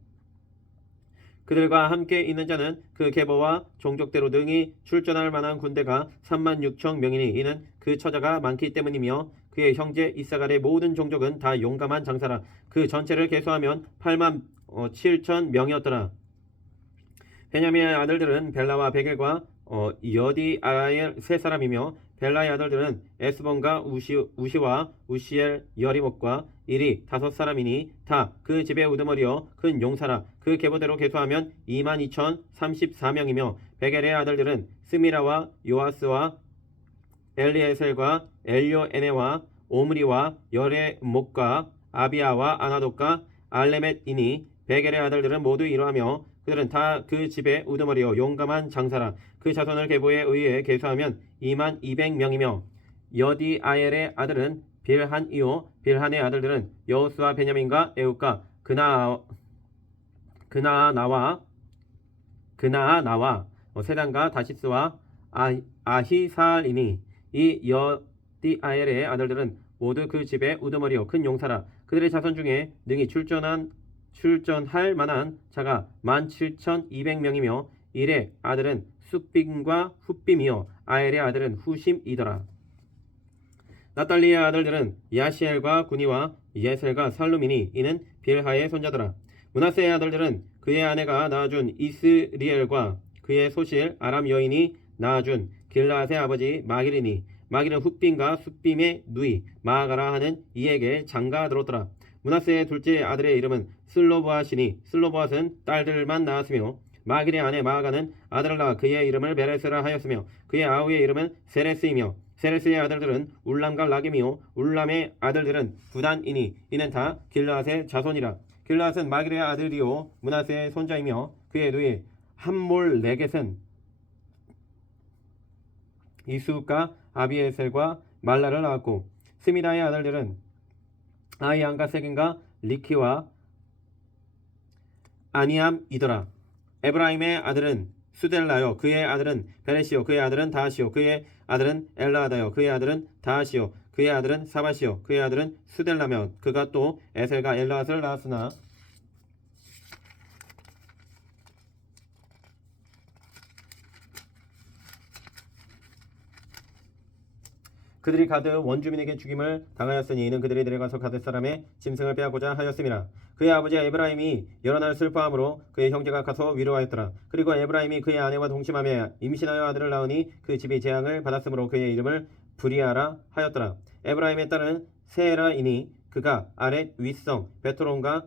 그들과 함께 있는 자는 그 계보와 종족대로 등이 출전할 만한 군대가 36,000명이니 이는 그 처자가 많기 때문이며 그의 형제 이사갈의 모든 종족은 다 용감한 장사라. 그 전체를 계수하면 87,000명이었더라. 베냐민의 아들들은 벨라와 베겔과 여디아엘 세 사람이며 벨라의 아들들은 에스본과 우시와 우시엘 여리목과 일이 다섯 사람이니 다 그 집의 우두머리여 큰 용사라. 그 계보대로 계수하면 22,034명이며 베겔의 아들들은 스미라와 요아스와 엘리에셀과 엘요에네와 오므리와 여레목과 아비아와 아나돗과 알레멧이니 베겔의 아들들은 모두 이러하며 그들은 다 그 집의 우두머리여 용감한 장사라. 그 자손을 계보에 의해 계수하면 22,200명이며 여디아엘의 아들은 빌한이요 빌한의 아들들은 여호수아 베냐민과 에웃과 그나아나와 세단과 다시스와 아히살이니 이 여디아엘의 아들들은 모두 그 집의 우두머리요 큰 용사라. 그들의 자손 중에 능히 출전할 만한 자가 17,200명이며 일의 아들은 숫빔과 훗빔이요 아엘의 아들은 후심이더라. 나탈리의 아들들은 야시엘과 구니와 예셀과 살루미니 이는 빌하의 손자더라. 므낫세의 아들들은 그의 아내가 낳아준 이스리엘과 그의 소실 아람 여인이 낳아준 길라앗의 아버지 마길이니 마길은 훗빔과 숫빔의 누이 마아가라 하는 이에게 장가 들었더라. 므낫세의 둘째 아들의 이름은 슬로보앗이니 슬로보앗은 딸들만 낳았으며 마길의 아내 마아가는 아들을 낳아 그의 이름을 베레스라 하였으며 그의 아우의 이름은 세레스이며 세레스의 아들들은 울람과 라김이요 울람의 아들들은 부단이니 이는 다 길르앗의 자손이라. 길르앗은 마길의 아들이요 므낫세의 손자이며 그의 누이 함몰레겟은 이수과 아비에셀과 말라를 낳았고 스미다의 아들들은 아이안과 세겐과 리키와 아니암이더라. 에브라임의 아들은 수델라요 그의 아들은 베레시요 그의 아들은 다하시요 그의 아들은 엘라하다요 그의 아들은 다하시요 그의 아들은 사바시요 그의 아들은 수델라며 그가 또 에셀과 엘라앗을 낳았으나 그들이 가드 원주민에게 죽임을 당하였으니 이는 그들이 내려가서 가드 사람의 짐승을 빼앗고자 하였음이라. 그의 아버지 에브라임이 여러 날 슬퍼함으로 그의 형제가 가서 위로하였더라. 그리고 에브라임이 그의 아내와 동침하며 임신하여 아들을 낳으니 그 집이 재앙을 받았으므로 그의 이름을 브리아라 하였더라. 에브라임의 딸은 세라이니 그가 아렛 윗성 베토론과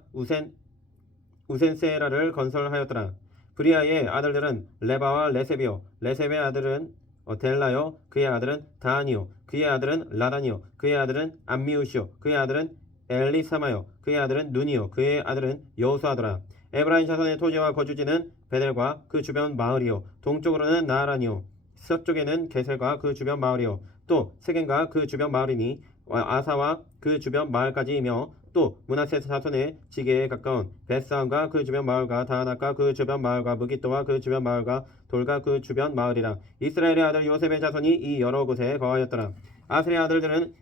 우센세라를 건설하였더라. 브리아의 아들들은 레바와 레셉이요 레셉의 아들은 델라요 그의 아들은 다하니요 그의 아들은 라단이요 그의 아들은 암미우시요 그의 아들은 엘리사마요 그의 아들은 눈이요 그의 아들은 여호수아더라. 에브라임 자손의 토지와 거주지는 베델과 그 주변 마을이요 동쪽으로는 나아란이요 서쪽에는 게셀과 그 주변 마을이요 또 세겐과 그 주변 마을이니 아사와 그 주변 마을까지이며 또 므낫세 자손의 지게에 가까운 벳사함과 그 주변 마을과 다하낙과 그 주변 마을과 무기또와 그 주변 마을과 돌과 그 주변 마을이라. 이스라엘의 아들 요셉의 자손이 이 여러 곳에 거하였더라. 아셀의 아들들은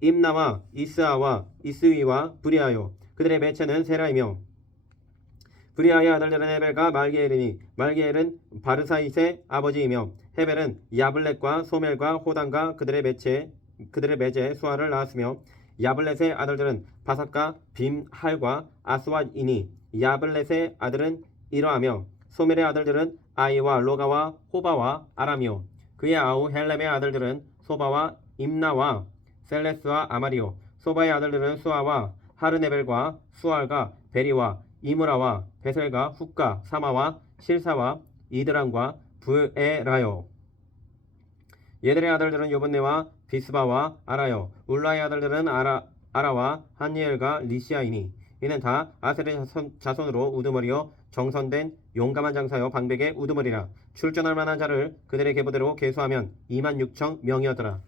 임나와 이스아와 이스위와 브리아요 그들의 매체는 세라이며 브리아의 아들들은 헤벨과 말기엘이니 말기엘은 바르사잇의 아버지이며 헤벨은 야블렛과 소멜과 호단과 그들의 매제 수아를 낳았으며 야블렛의 아들들은 바삭과 빔할과 아스왓이니 야블렛의 아들은 이러하며 소멜의 아들들은 아이와 로가와 호바와 아람이요 그의 아우 헬렘의 아들들은 소바와 임나와 셀레스와 아마리요 소바의 아들들은 수아와 하르네벨과 수알과 베리와 이므라와 베셀과 훅과 사마와 실사와 이드람과 부에라요 얘들의 아들들은 요분네와 비스바와 아라요 울라의 아들들은 아라와 한니엘과 리시아이니 이는 다 아셀의 자손으로 우두머리요 정선된 용감한 장사요 방백의 우두머리라. 출전할 만한 자를 그들의 계보대로 계수하면 26,000명이었더라.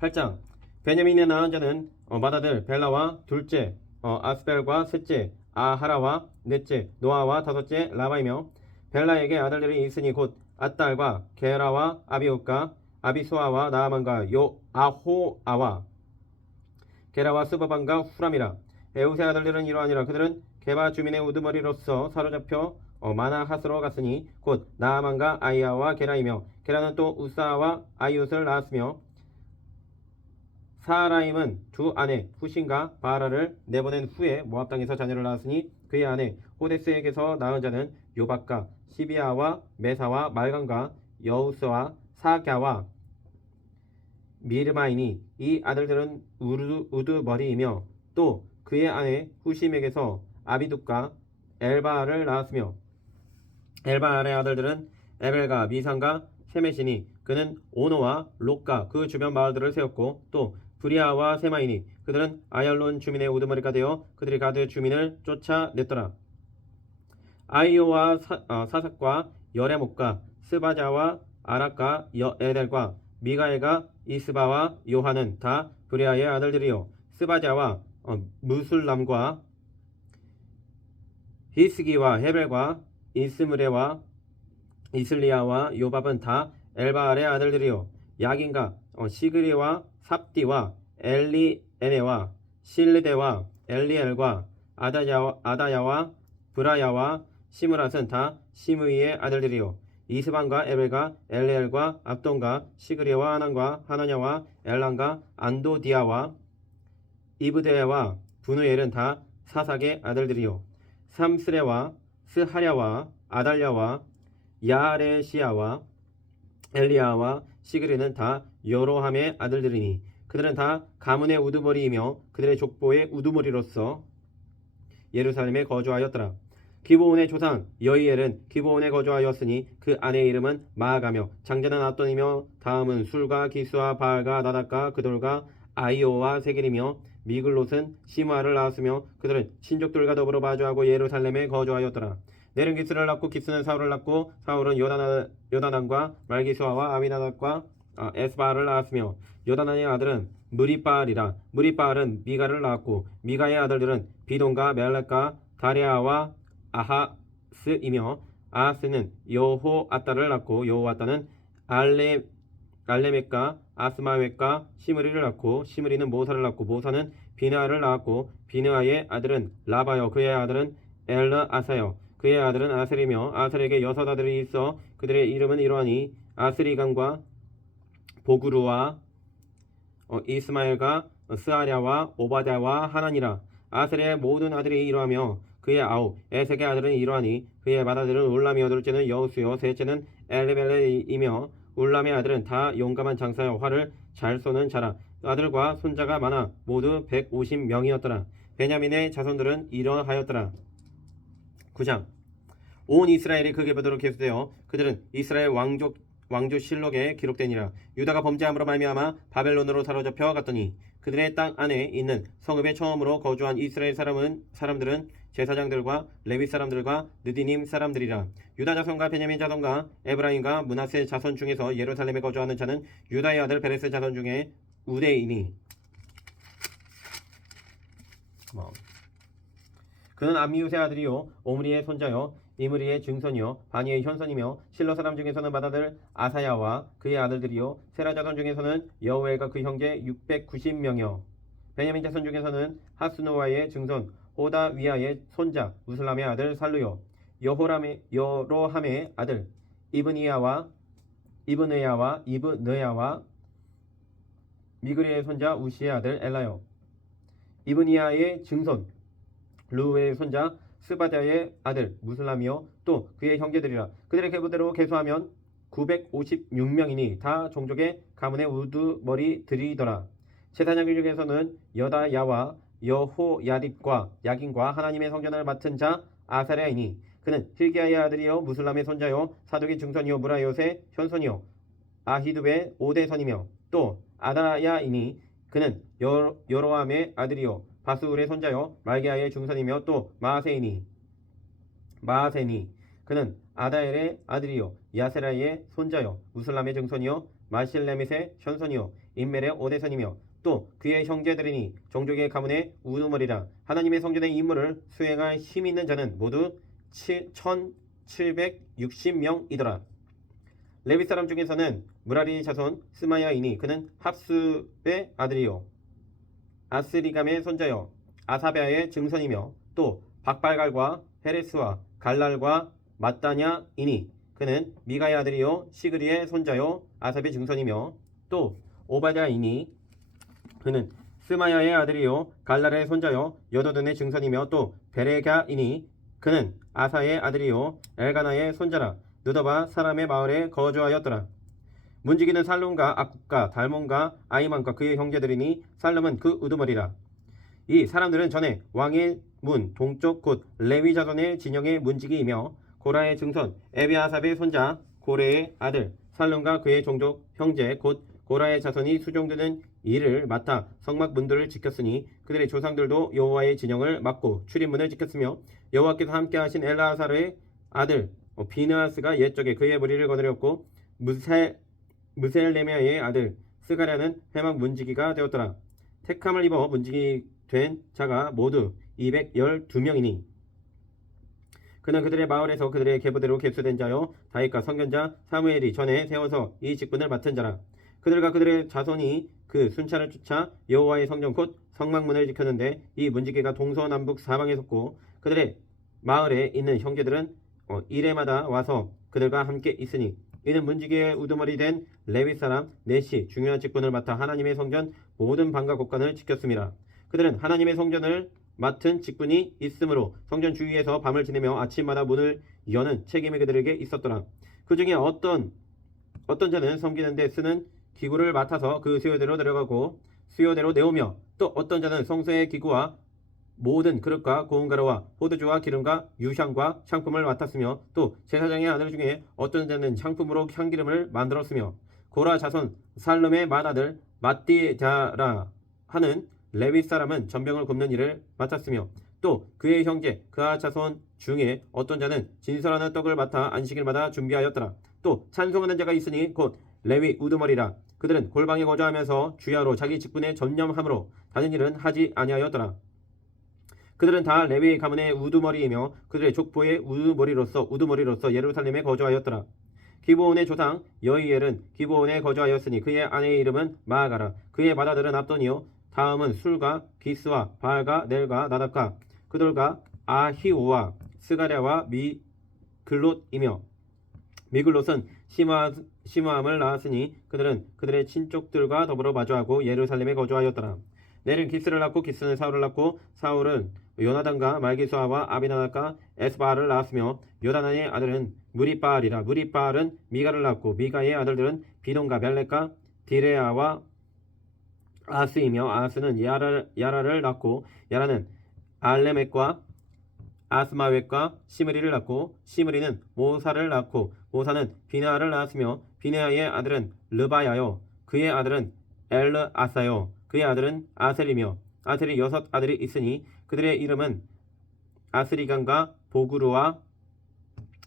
8장 베냐민의 낳은 자는 맏아들 벨라와 둘째 아스벨과 셋째 아하라와 넷째 노아와 다섯째 라바이며 벨라에게 아들들이 있으니 곧 앗달과 게라와 아비웃과 아비수아와 나아만과 아호아와 게라와 스바반과 후람이라. 에웃의 아들들은 이러하니라. 그들은 게바 주민의 우두머리로서 사로잡혀 마나핫으로 갔으니 곧 나아만과 아이야와 게라이며 게라는 또 우사와 아이웃을 낳았으며 사라임은 두 아내 후신과 바라를 내보낸 후에 모압 땅에서 자녀를 낳았으니 그의 아내 호데스에게서 낳은 자는 요박과 시비아와 메사와 말간과 여우스와 사갸와 미르마이니 이 아들들은 우두머리이며 또 그의 아내 후심에게서 아비둑과 엘바알을 낳았으며 엘바알의 아들들은 에벨과 미상과 셰메시니 그는 오노와 롯과 그 주변 마을들을 세웠고 또 브리아와 세마이니 그들은 아얄론 주민의 우두머리가 되어 그들이 가드 주민을 쫓아냈더라. 아이오와 사삭과 여레목과 스바자와 아락과 에델과 미가엘과 이스바와 요한은 다 브리아의 아들들이요 스바자와 무술람과 히스기와 헤벨과 이스므레와 이슬리아와 요밥은 다 엘바알의 아들들이요 야긴과 시그리와 삽디와 엘리에네와 실르데와 엘리엘과 아다야와 브라야와 시므랏은 다 시므이의 아들들이요 이스반과 에벨과 엘리엘과 압돈과 시그리와 하난과 하나냐와 엘란과 안도디아와 이브데와 분우엘은 다 사삭의 아들들이요 삼스레와 스하랴와 아달랴와 야레시아와 엘리야와 시그리는 다 여로함의 아들들이니 그들은 다 가문의 우두머리이며 그들의 족보의 우두머리로서 예루살렘에 거주하였더라. 기브온의 조상 여이엘은 기브온에 거주하였으니 그 아내의 이름은 마아가며 장자는 아돈이며 다음은 술과 기수와 바알과 나닥과 그돌과 아이오와 세겔이며 미글롯은 시므아를 낳았으며 그들은 친족들과 더불어 마주하고 예루살렘에 거주하였더라. 넬은 기스를 낳고 기스는 사울을 낳고 사울은 요다난과 말기수아와 아미나답과 에스바를 낳았으며 요다난의 아들은 무리바알이라. 무리바알은 미가를 낳았고 미가의 아들들은 비돈과 멜렉과 다레아와 아하스이며 아하스는 여호아따를 낳고 여호아따는 알레멕과 아스마웻과 시므리를 낳고 시므리는 모사를 낳고 모사는 비느하를 낳았고 비느하의 아들은 라바요 그의 아들은 엘르아사요 그의 아들은 아셀이며 아셀에게 6 아들이 있어 그들의 이름은 이러하니 아스리간과 보그루와 이스마엘과 스아랴와 오바댜와 하나니라. 아셀의 모든 아들이 이러하며 그의 아우 에색의 아들은 이러하니 그의 맏아들은 울람이요 둘째는 여우수요 셋째는 엘레벨레이며 울람의 아들은 다 용감한 장사여 활을 잘 쏘는 자라. 아들과 손자가 많아 모두 150명이었더라. 베냐민의 자손들은 이러하였더라. 9장 온 이스라엘이 그 계보대로 계수되어 그들은 이스라엘 왕조 실록에 기록되니라. 유다가 범죄함으로 말미암아 바벨론으로 사로잡혀 갔더니 그들의 땅 안에 있는 성읍에 처음으로 거주한 이스라엘 사람들은 제사장들과 레위 사람들과 느디님 사람들이라. 유다 자손과 베냐민 자손과 에브라임과 므낫세 자손 중에서 예루살렘에 거주하는 자는 유다의 아들 베레스 자손 중에 우대이니 그는 암미우스의 아들이요 오므리의 손자요 이므리의 증손이요 바니의 현손이며 실로 사람 중에서는 맏아들 아사야와 그의 아들들이요 세라 자손 중에서는 여우엘과 그 형제 690명이요 베냐민 자손 중에서는 하스노와의 증손 호다위아의 손자 우슬람의 아들 살루요 여로함의 아들 이브느야와 미그리의 손자 우시의 아들 엘라요 이브니야의 증손 루의 손자 스바다의 아들 무슬람이요 또 그의 형제들이라. 그들의 계보대로 계수하면 956명이니 다 종족의 가문의 우두머리들이더라. 제사장 중에서는 여다야와 여호야립과 야긴과 하나님의 성전을 맡은 자 아사랴이니 그는 힐기야의 아들이요 무슬람의 손자요 사독의 증손이요 무라요의 현손이요 아히두의 오대선이며 또 아다야이니 그는 여로함의 아들이요 바스울의 손자요 말기야의 중선이며 또 마아세니 그는 아다엘의 아들이요 야세라의 손자요 우슬람의 증손이요 마실레밋의 현손이요 인멜의 오대선이며 또 그의 형제들이니 종족의 가문의 우두머리라. 하나님의 성전의 임무를 수행할 힘 있는 자는 모두 1760명이더라. 레위 사람 중에서는 무라리 자손 스마야이니 그는 합수의 아들이요 아스리감의 손자여 아사랴의 증손이며 또 박발갈과 헤레스와 갈랄과 마따냐이니 그는 미가의 아들이요 시그리의 손자요 아삽의 증손이며 또 오바댜이니 그는 스마야의 아들이요 갈랄의 손자요 여도든의 증손이며 또 베레갸이니 그는 아사의 아들이요 엘가나의 손자라. 느더바 사람의 마을에 거주하였더라. 문지기는 살룸과 악국과 달몬과 아이만과 그의 형제들이니 살룸은 그 우두머리라. 이 사람들은 전에 왕의 문 동쪽 곧 레위 자손의 진영의 문지기이며 고라의 증손 에비아삽의 손자 고레의 아들 살룸과 그의 종족 형제 곧 고라의 자손이 수종드는 일을 맡아 성막 문들을 지켰으니 그들의 조상들도 여호와의 진영을 맡고 출입문을 지켰으며 여호와께서 함께하신 엘라사르의 아들 비느하스가 옛적에 그의 머리를 거느렸고 무셀레미아의 아들 스가랴는 회막 문지기가 되었더라. 택함을 입어 문지기 된 자가 모두 212명이니 그는 그들의 마을에서 그들의 계보대로 계수된 자요 다윗과 선견자 사무엘이 전에 세워서 이 직분을 맡은 자라. 그들과 그들의 자손이 그 순찰을 쫓아 여호와의 성전 곧 성막문을 지켰는데 이 문지기가 동서남북 사방에 섰고 그들의 마을에 있는 형제들은 일해마다 와서 그들과 함께 있으니 이는 문지기의 우두머리 된 레위 사람 넷이 중요한 직분을 맡아 하나님의 성전 모든 방과 곳간을 지켰습니다. 그들은 하나님의 성전을 맡은 직분이 있으므로 성전 주위에서 밤을 지내며 아침마다 문을 여는 책임이 그들에게 있었더라. 그 중에 어떤 자는 섬기는 데 쓰는 기구를 맡아서 그 수요대로 내려가고 수요대로 내오며 또 어떤 자는 성소의 기구와 모든 그릇과 고운 가루와 포도주와 기름과 유향과 향품을 맡았으며 또 제사장의 아들 중에 어떤 자는 향품으로 향기름을 만들었으며 고라 자손 살름의 맏아들 mat디자라 하는 레위 사람은 전병을 굽는 일을 맡았으며 또 그의 형제 그하 자손 중에 어떤 자는 진설하는 떡을 맡아 안식일마다 준비하였더라. 또 찬송하는 자가 있으니 곧 레위 우두머리라. 그들은 골방에 거주하면서 주야로 자기 직분에 전념함으로 다른 일은 하지 아니하였더라. 그들은 다 레위 가문의 우두머리이며 그들의 족보의 우두머리로서 예루살렘에 거주하였더라. 기브온의 조상 여이엘은 기브온에 거주하였으니 그의 아내의 이름은 마아가라. 그의 맏아들은 압돈이요 다음은 술과 기스와 바알과 넬과 나답과 그들과 아히우와 스가랴와 미글롯이며 미글롯은 시므함을 낳았으니 그들은 그들의 친족들과 더불어 마주하고 예루살렘에 거주하였더라. 넬은 기스를 낳고 기스는 사울을 낳고 사울은 요나단과 말기수아와 아비나답과 에스바알을 낳았으며 요나단의 아들은 무리바알이라. 무리바알은 미가를 낳고 미가의 아들들은 비돈과 멜렉과 디레아와 아스이며 아스는 야라를 낳고 야라는 알레멕과 아스마웻과 시므리를 낳고 시므리는 모사를 낳고 모사는 비네아를 낳았으며 비네아의 아들은 르바야요 그의 아들은 엘르아사요 그의 아들은 아셀이며 아셀이 6 아들이 있으니 그들의 이름은 아스리간과 보그루와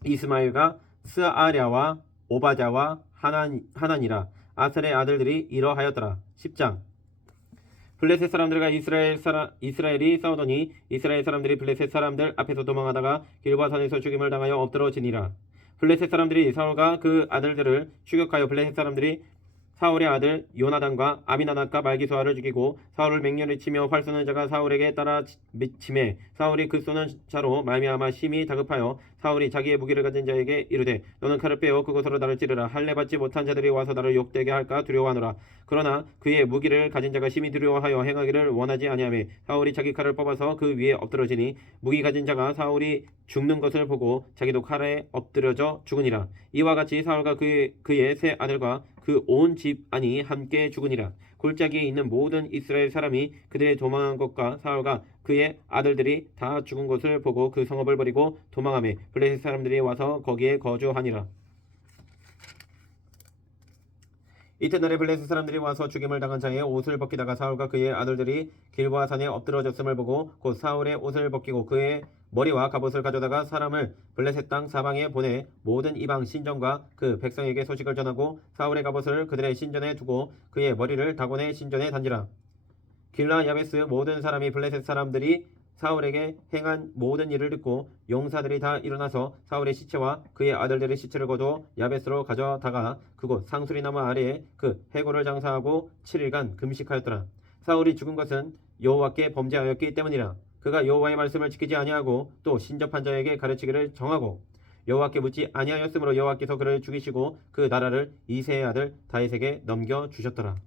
이스마엘과 스아랴와 오바자와 하난이라. 아셀의 아들들이 이러하였더라. 10장 블레셋 사람들과 이스라엘이 싸우더니 이스라엘 사람들이 블레셋 사람들 앞에서 도망하다가 길과산에서 죽임을 당하여 엎드러지니라. 블레셋 사람들이 사울과 그 아들들을 추격하여 블레셋 사람들이 사울의 아들 요나단과 아비나답과 말기수아를 죽이고 사울을 맹렬히 치며 활 쏘는 자가 사울에게 따라 미침해 사울이 그 쏘는 자로 말미암아 심히 다급하여 사울이 자기의 무기를 가진 자에게 이르되 너는 칼을 빼어 그곳으로 나를 찌르라. 할례 받지 못한 자들이 와서 나를 욕되게 할까 두려워하노라. 그러나 그의 무기를 가진 자가 심히 두려워하여 행하기를 원하지 아니하며 사울이 자기 칼을 뽑아서 그 위에 엎드러지니 무기 가진 자가 사울이 죽는 것을 보고 자기도 칼에 엎드려져 죽으니라. 이와 같이 사울과 그의 세 아들과 그 온 집안이 함께 죽으니라. 골짜기에 있는 모든 이스라엘 사람이 그들의 도망한 것과 사울과 그의 아들들이 다 죽은 것을 보고 그 성읍을 버리고 도망하며 블레셋 사람들이 와서 거기에 거주하니라. 이튿날에 블레셋 사람들이 와서 죽임을 당한 자의 옷을 벗기다가 사울과 그의 아들들이 길보아산에 엎드러졌음을 보고 곧 사울의 옷을 벗기고 그의 머리와 갑옷을 가져다가 사람을 블레셋 땅 사방에 보내 모든 이방 신전과 그 백성에게 소식을 전하고 사울의 갑옷을 그들의 신전에 두고 그의 머리를 다곤의 신전에 단지라. 길라 야베스 모든 사람이 블레셋 사람들이 사울에게 행한 모든 일을 듣고 용사들이 다 일어나서 사울의 시체와 그의 아들들의 시체를 거두어 야베스로 가져다가 그곳 상수리나무 아래에 그 해골을 장사하고 7일간 금식하였더라. 사울이 죽은 것은 여호와께 범죄하였기 때문이라. 그가 여호와의 말씀을 지키지 아니하고 또 신접한 자에게 가르치기를 정하고 여호와께 묻지 아니하였으므로 여호와께서 그를 죽이시고 그 나라를 이새의 아들 다윗에게 넘겨주셨더라.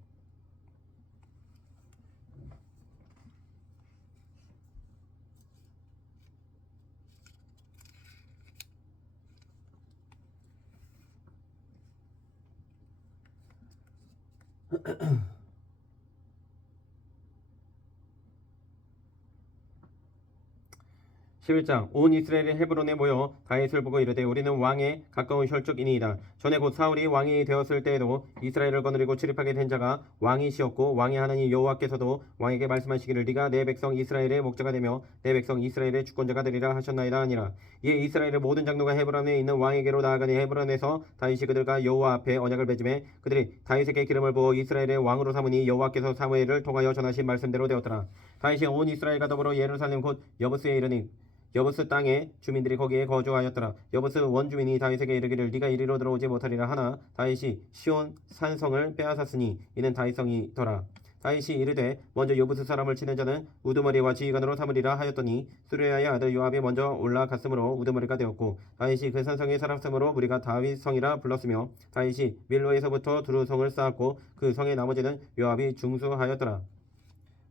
(11장) 온 이스라엘이 헤브론에 모여 다윗을 보고 이르되 우리는 왕에 가까운 혈족이니이다. 전에 곧 사울이 왕이 되었을 때에도 이스라엘을 거느리고 출입하게 된 자가 왕이시었고 왕의 하나님 여호와께서도 왕에게 말씀하시기를 네가 내 백성 이스라엘의 목자가 되며 내 백성 이스라엘의 주권자가 되리라 하셨나이다 하니라. 이에 이스라엘의 모든 장로가 헤브론에 있는 왕에게로 나아가니 헤브론에서 다윗이 그들과 여호와 앞에 언약을 맺음에 그들이 다윗에게 기름을 부어 이스라엘의 왕으로 삼으니 여호와께서 사무엘을 통하여 전하신 말씀대로 되었더라. 다윗이 온 이스라엘과 더불어 예루살렘 곧 여부스에 이르니 여부스 땅의 주민들이 거기에 거주하였더라. 여부스 원주민이 다윗에게 이르기를 네가 이리로 들어오지 못하리라 하나 다윗이 시온 산성을 빼앗았으니 이는 다윗성이더라. 다윗이 이르되 먼저 여부스 사람을 치는 자는 우두머리와 지휘관으로 삼으리라 하였더니 수르야의 아들 요압이 먼저 올라갔으므로 우두머리가 되었고 다윗이 그 산성에 살았으므로 무리가 다윗성이라 불렀으며 다윗이 밀로에서부터 두루 성을 쌓았고 그 성의 나머지는 요압이 중수하였더라.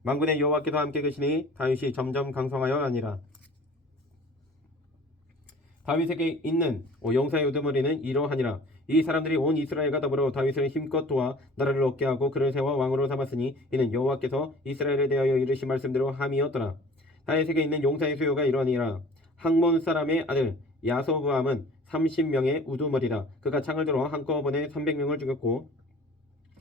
만군의 여호와께서 함께 계시니 다윗이 점점 강성하여 아니라. 다윗에게 있는 용사의 우두머리는 이러하니라. 이 사람들이 온 이스라엘과 더불어 다윗을 힘껏 도와 나라를 얻게 하고 그를 세워 왕으로 삼았으니 이는 여호와께서 이스라엘에 대하여 이르신 말씀대로 함이었더라. 다윗에게 있는 용사의 수요가 이러하니라. 학몬 사람의 아들 야소부함은 30명의 우두머리라. 그가 창을 들어 한꺼번에 300명을 죽였고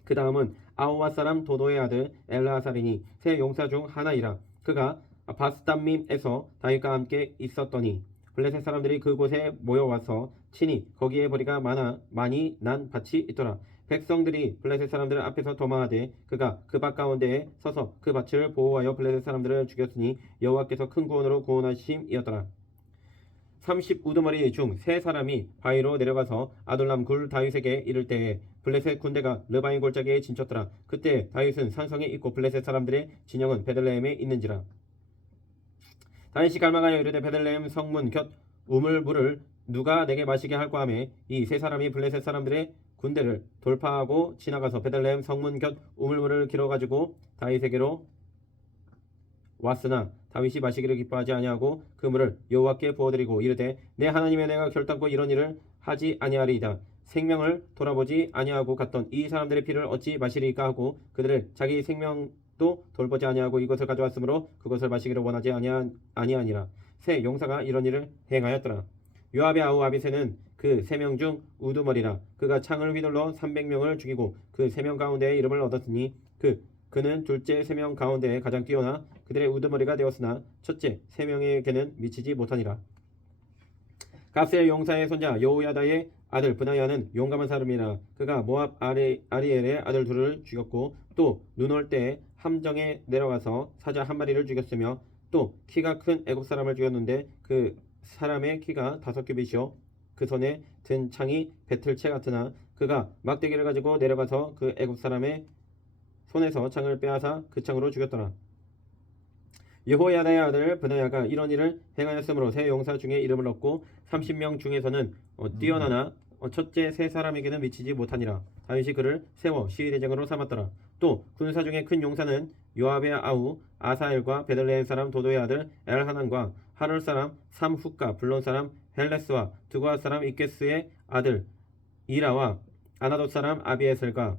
그 다음은 아우와 사람 도도의 아들 엘라사리니 세 용사 중 하나이라. 그가 바스담밈에서 다윗과 함께 있었더니 블레셋 사람들이 그곳에 모여와서 친히 거기에 보리가 많이 난 밭이 있더라. 백성들이 블레셋 사람들 앞에서 도망하되 그가 그 밭 가운데에 서서 그 밭을 보호하여 블레셋 사람들을 죽였으니 여호와께서 큰 구원으로 구원하심이었더라. 30 우두머리 중 세 사람이 바위로 내려가서 아둘람 굴 다윗에게 이를 때에 블레셋 군대가 르바인 골짜기에 진쳤더라. 그때 다윗은 산성에 있고 블레셋 사람들의 진영은 베들레헴에 있는지라. 다윗이 갈망하여 이르되 베들레헴 성문 곁 우물물을 누가 내게 마시게 할까 하며 이 세 사람이 블레셋 사람들의 군대를 돌파하고 지나가서 베들레헴 성문 곁 우물물을 길어 가지고 다윗에게로 왔으나 다윗이 마시기를 기뻐하지 아니하고 그 물을 여호와께 부어드리고 이르되 내 하나님의 내가 결단코 이런 일을 하지 아니하리이다. 생명을 돌아보지 아니하고 갔던 이 사람들의 피를 어찌 마시리까 하고 그들을 자기 생명도 돌보지 아니하고 이것을 가져왔으므로 그것을 마시기를 원하지 아니하니라. 세 용사가 이런 일을 행하였더라. 요압의 아우 아비새는 그 3명 중 우두머리라. 그가 창을 휘둘러 300명을 죽이고 그 3명 가운데에 이름을 얻었으니 그는 둘째 3명 가운데에 가장 뛰어나 그들의 우두머리가 되었으나 첫째 3명에게는 미치지 못하니라. 갑세의 용사의 손자 여호야다의 아들 브나야는 용감한 사람이라. 그가 모압 아리엘의 아들 둘을 죽였고 또 눈 올 때에 함정에 내려가서 사자 한 마리를 죽였으며 또 키가 큰 애굽 사람을 죽였는데 그 사람의 키가 5규빗이요 그 손에 든 창이 배틀채 같으나 그가 막대기를 가지고 내려가서 그 애굽 사람의 손에서 창을 빼앗아 그 창으로 죽였더라. 여호야다의 아들 브나야가 이런 일을 행하였으므로 세 용사 중에 이름을 얻고 30명 중에서는 뛰어나나 첫째 세 사람에게는 미치지 못하니라. 다윗이 그를 세워 시위대장으로 삼았더라. 또 군사 중에 큰 용사는 요압의 아우 아사엘과 베들레헴 사람 도도의 아들 엘하난과 하롤 사람 삼훗과 블론 사람 헬레스와 두고아 사람 이케스의 아들 이라와 아나돗 사람 아비에셀과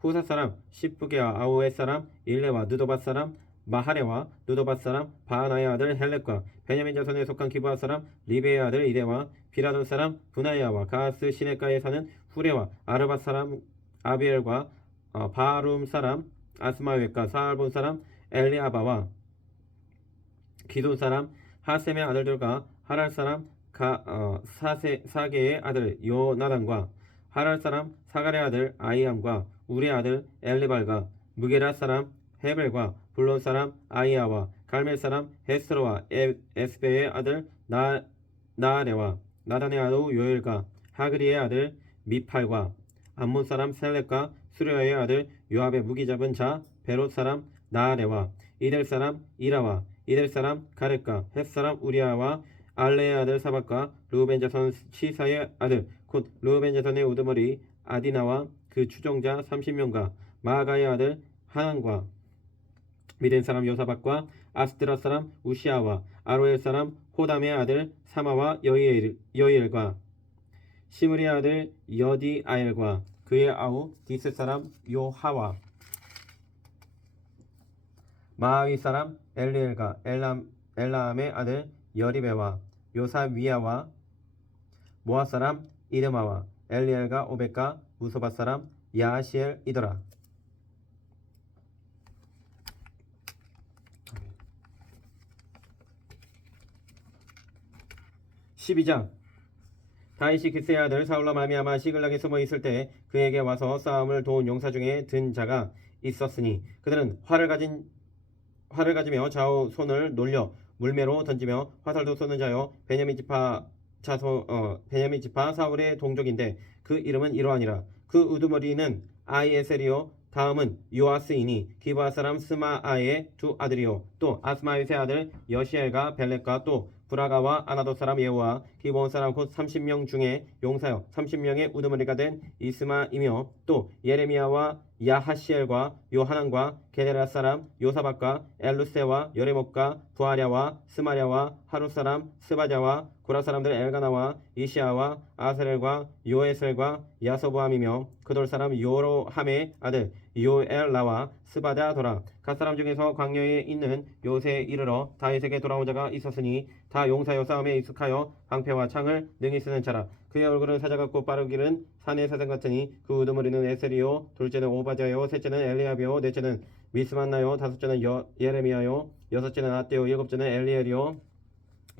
후사 사람 시프게와 아우의 사람 일레와 느도밧 사람 마하레와 느도밧 사람 바하나의 아들 헬렉과 베냐민 자손에 속한 기브아 사람 리베의 아들 이데와 비라돈 사람 분하야와 가스 시네가에 사는 후레와 아르밧 사람 아비엘과 바룸 사람 아스마웨과 사알본 사람 엘리아바와 기돈 사람 하셈의 아들들과 하랄 사람 사게의 아들 요나단과 하랄 사람 사갈의 아들 아이암과 우리의 아들 엘리발과 무게라 사람 헤벨과 블론 사람 아이야와 갈멜 사람 헤스로와 에스베의 아들 나아레와 나단의 아들 요엘과 하그리의 아들 미팔과 암몬 사람 셀렉과 수레아의 아들 요압의 무기 잡은 자 베롯 사람 나아레와 이델 사람 이라와 이델 사람 가렛과 헷 사람 우리아와 알레의 아들 사박과 르우벤 자손 시사의 아들 곧 르우벤 자손의 우두머리 아디나와 그 추종자 30명과 마아가의 아들 하난과 미덴 사람 요사박과 아스드라 사람 우시아와 아로엘 사람 호담의 아들 사마와 여이엘과 시므리의 아들 여디아엘과 그의 아우 디스 사람 요하와 마아위 사람 엘리엘과 엘라암의 아들 여리베와 요사위아와 모아 사람 이드마와 엘리엘과 오벳과 무소밧 사람 야시엘이더라. 12장 다윗이 기스의 아들 사울로 말미암아 시글락에 숨어 있을 때 그에게 와서 싸움을 도운 용사 중에 든 자가 있었으니 그들은 활을 가지며 좌우 손을 놀려 물매로 던지며 화살도 쏘는 자여 베냐민 지파 사울의 동족인데 그 이름은 이러하니라. 그 우두머리는 아이에셀이요 다음은 요아스이니 기브아 사람 스마아의 두 아들이요 또 아스마윗의 아들 여시엘과 벨렉과 또 브라가와 아나돗 사람 예후와 기브온 사람 곧 30명 중에 용사여 30명의 우두머리가 된 이스마이며 또 예레미야와 야하시엘과 요하난과 게데라 사람 요사박과 엘루세와 여레목과 부아랴와 스마랴와 하루 사람 스바자와 구라 사람들 엘가나와 이시아와 아스렐과 요에셀과 야소보함이며 그돌 사람 요로함의 아들 요엘라와 스바다더라. 갓 사람 중에서 광야에 있는 요새에 이르러 다윗에게 돌아온 자가 있었으니 다 용사여 싸움에 익숙하여 방패와 창을 능히 쓰는 자라. 그의 얼굴은 사자같고 빠르기는 산의 사슴 같으니 그 우두머리는 에셀이요 둘째는 오바자요 셋째는 엘리압이요 넷째는 미스만나요 다섯째는 예레미야요 여섯째는 아떼요 일곱째는 엘리엘이요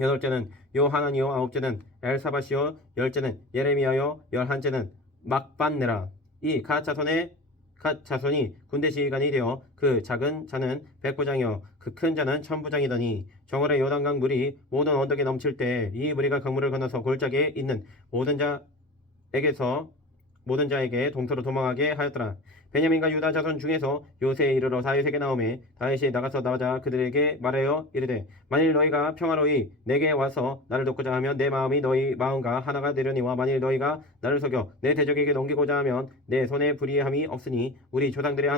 여덟째는 요하나니요 아홉째는 엘사바시요 열째는 예레미야요 열한째는 막반네라. 이 갓 자손이 군대 지휘관이 되어 그 작은 자는 백부장이요 그 큰 자는 천부장이더니 정월의 요단강 물이 모든 언덕에 넘칠 때 이 무리가 강물을 건너서 골짜기에 있는 모든 자에게 동서로 도망하게 하였더라. 베냐민과 유다 자손 중에서 요새에 이르러 다윗에게 나오매 다윗이 나가서 나오자 그들에게 말하여 이르되 만일 너희가 평화로이 내게 와서 나를 돕고자 하면 내 마음이 너희 마음과 하나가 되려니와 만일 너희가 나를 속여 내 대적에게 넘기고자 하면 내 손에 불의함이 없으니 우리 조상들의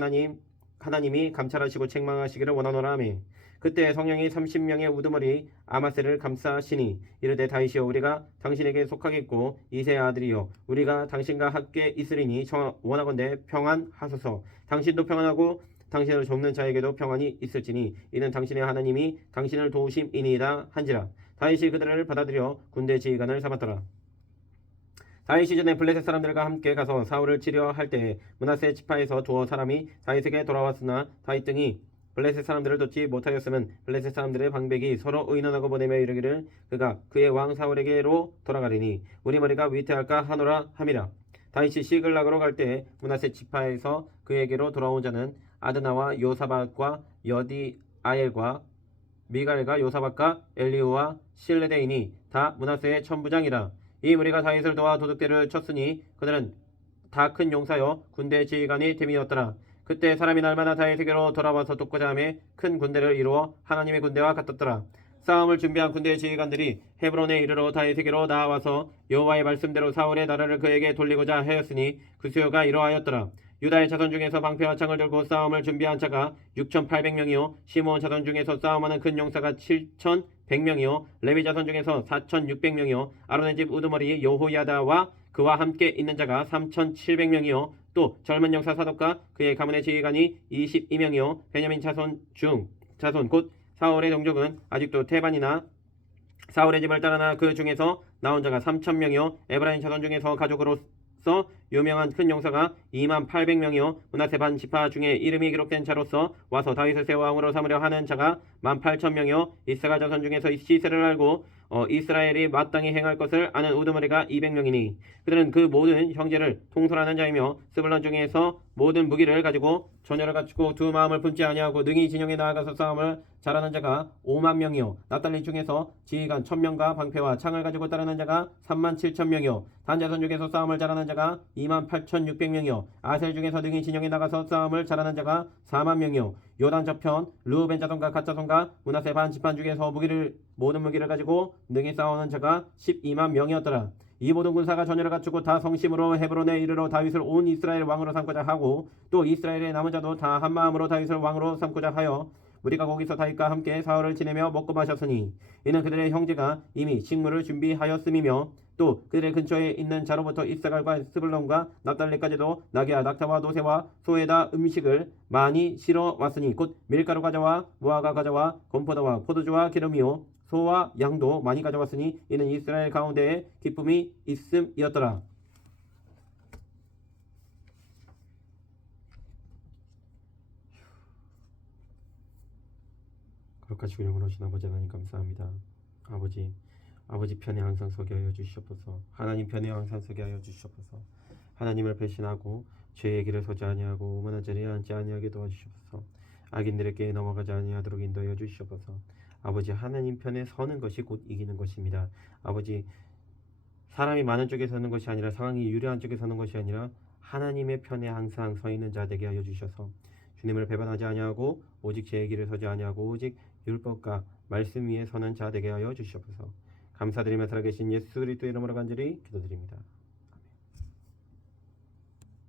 하나님이 감찰하시고 책망하시기를 원하노라 하매 그때 성령이 30명의 우두머리 아마세를 감싸시니 이르되 다윗이여 우리가 당신에게 속하겠고 이새의 아들이여 우리가 당신과 함께 있으리니 원하건대 평안하소서. 당신도 평안하고 당신을 돕는 자에게도 평안이 있을지니 이는 당신의 하나님이 당신을 도우심이니이다 한지라. 다윗이 그들을 받아들여 군대 지휘관을 삼았더라. 다윗이 전에 블레셋 사람들과 함께 가서 사울을 치려 할 때에 므낫세 지파에서 두어 사람이 다윗에게 돌아왔으나 다윗 등이 블레셋 사람들을 돕지 못하였으면 블레셋 사람들의 방백이 서로 의논하고 보내며 이르기를 그가 그의 왕 사울에게로 돌아가리니 우리 머리가 위태할까 하노라 함이라. 다윗이 시글락으로 갈 때에 므낫세 지파에서 그에게로 돌아온 자는 아드나와 요사박과 여디아엘과 미갈과 요사박과 엘리우와 실레데이니 다 므낫세의 천부장이라. 이 무리가 다윗을 도와 도둑들을 쳤으니 그들은 다 큰 용사여 군대 지휘관이 됨이었더라. 그때 사람이 날마다 다윗에게로 돌아와서 돕고자 하며 큰 군대를 이루어 하나님의 군대와 같았더라. 싸움을 준비한 군대 지휘관들이 헤브론에 이르러 다윗에게로 나와서 여호와의 말씀대로 사울의 나라를 그에게 돌리고자 하였으니 그 수요가 이러하였더라. 유다의 자손 중에서 방패와 창을 들고 싸움을 준비한 자가 6,800명이요 시므온 자손 중에서 싸움하는 큰 용사가 7,100명이요 레위 자손 중에서 4,600명이요 아론의 집 우두머리 여호야다와 그와 함께 있는 자가 3,700명이요 또 젊은 용사 사독과 그의 가문의 지휘관이 22명이요 베냐민 자손 곧 사울의 동족은 아직도 태반이나 사울의 집을 따르나 그 중에서 나온 자가 3,000명이요 에브라임 자손 중에서 가족으로서 유명한 큰 용사가 28,000명이요 므낫세 반 지파 중에 이름이 기록된 자로서 와서 다윗을 새 왕으로 삼으려 하는 자가 18,000명이요 이스라엘 자손 중에서 시세를 알고 이스라엘이 마땅히 행할 것을 아는 우두머리가 200명이니 그들은 그 모든 형제를 통솔하는 자이며 스불론 중에서 모든 무기를 가지고 전열을 갖추고 두 마음을 품지 아니하고 능히 진영에 나아가서 싸움을 잘하는 자가 50,000명이요 납달리 중에서 지휘관 1,000명과 방패와 창을 가지고 따르는 자가 37,000명이요 단자손 중에서 싸움을 잘하는 자가 28,600명이요 아셀 중에서 능히 진영에 나가서 싸움을 잘하는 자가 40,000명이요 요단 저편 르우벤 자손과 갓 자손과 므낫세 반 지파 중에서 모든 무기를 가지고 능히 싸우는 자가 120,000명이었더라. 이 모든 군사가 전열을 갖추고 다 성심으로 헤브론에 이르러 다윗을 온 이스라엘 왕으로 삼고자 하고 또 이스라엘의 남은 자도 다 한마음으로 다윗을 왕으로 삼고자 하여 우리가 거기서 다윗과 함께 사흘을 지내며 먹고 마셨으니 이는 그들의 형제가 이미 식물을 준비하였음이며 또 그들의 근처에 있는 자로부터 이스갈과 스불론과 납달리까지도 나귀와 낙타와 노새와 소에다 음식을 많이 실어 왔으니 곧 밀가루 가져와 무화과 가져와 건포도와 포도주와 기름이요 소와 양도 많이 가져왔으니 이는 이스라엘 가운데에 기쁨이 있음이었더라. 그렇게까지 운영을 하신 아버지 하나님 감사합니다. 아버지 편에 항상 서게 하여 주시옵소서. 하나님 편에 항상 서게 하여 주시옵소서. 하나님을 배신하고 죄의 길을 서지 아니하고 오만한 자리에 앉지 아니하게 도와주시옵소서. 악인들에게 넘어가지 아니하도록 인도하여 주시옵소서. 아버지 하나님 편에 서는 것이 곧 이기는 것입니다. 아버지 사람이 많은 쪽에 서는 것이 아니라 상황이 유리한 쪽에 서는 것이 아니라 하나님의 편에 항상 서 있는 자 되게 하여 주셔서 주님을 배반하지 아니하고 오직 제 길을 서지 아니하고 오직 율법과 말씀 위에 서는 자 되게 하여 주시옵소서. 감사드리며 살아계신 예수 그리스도의 이름으로 간절히 기도드립니다.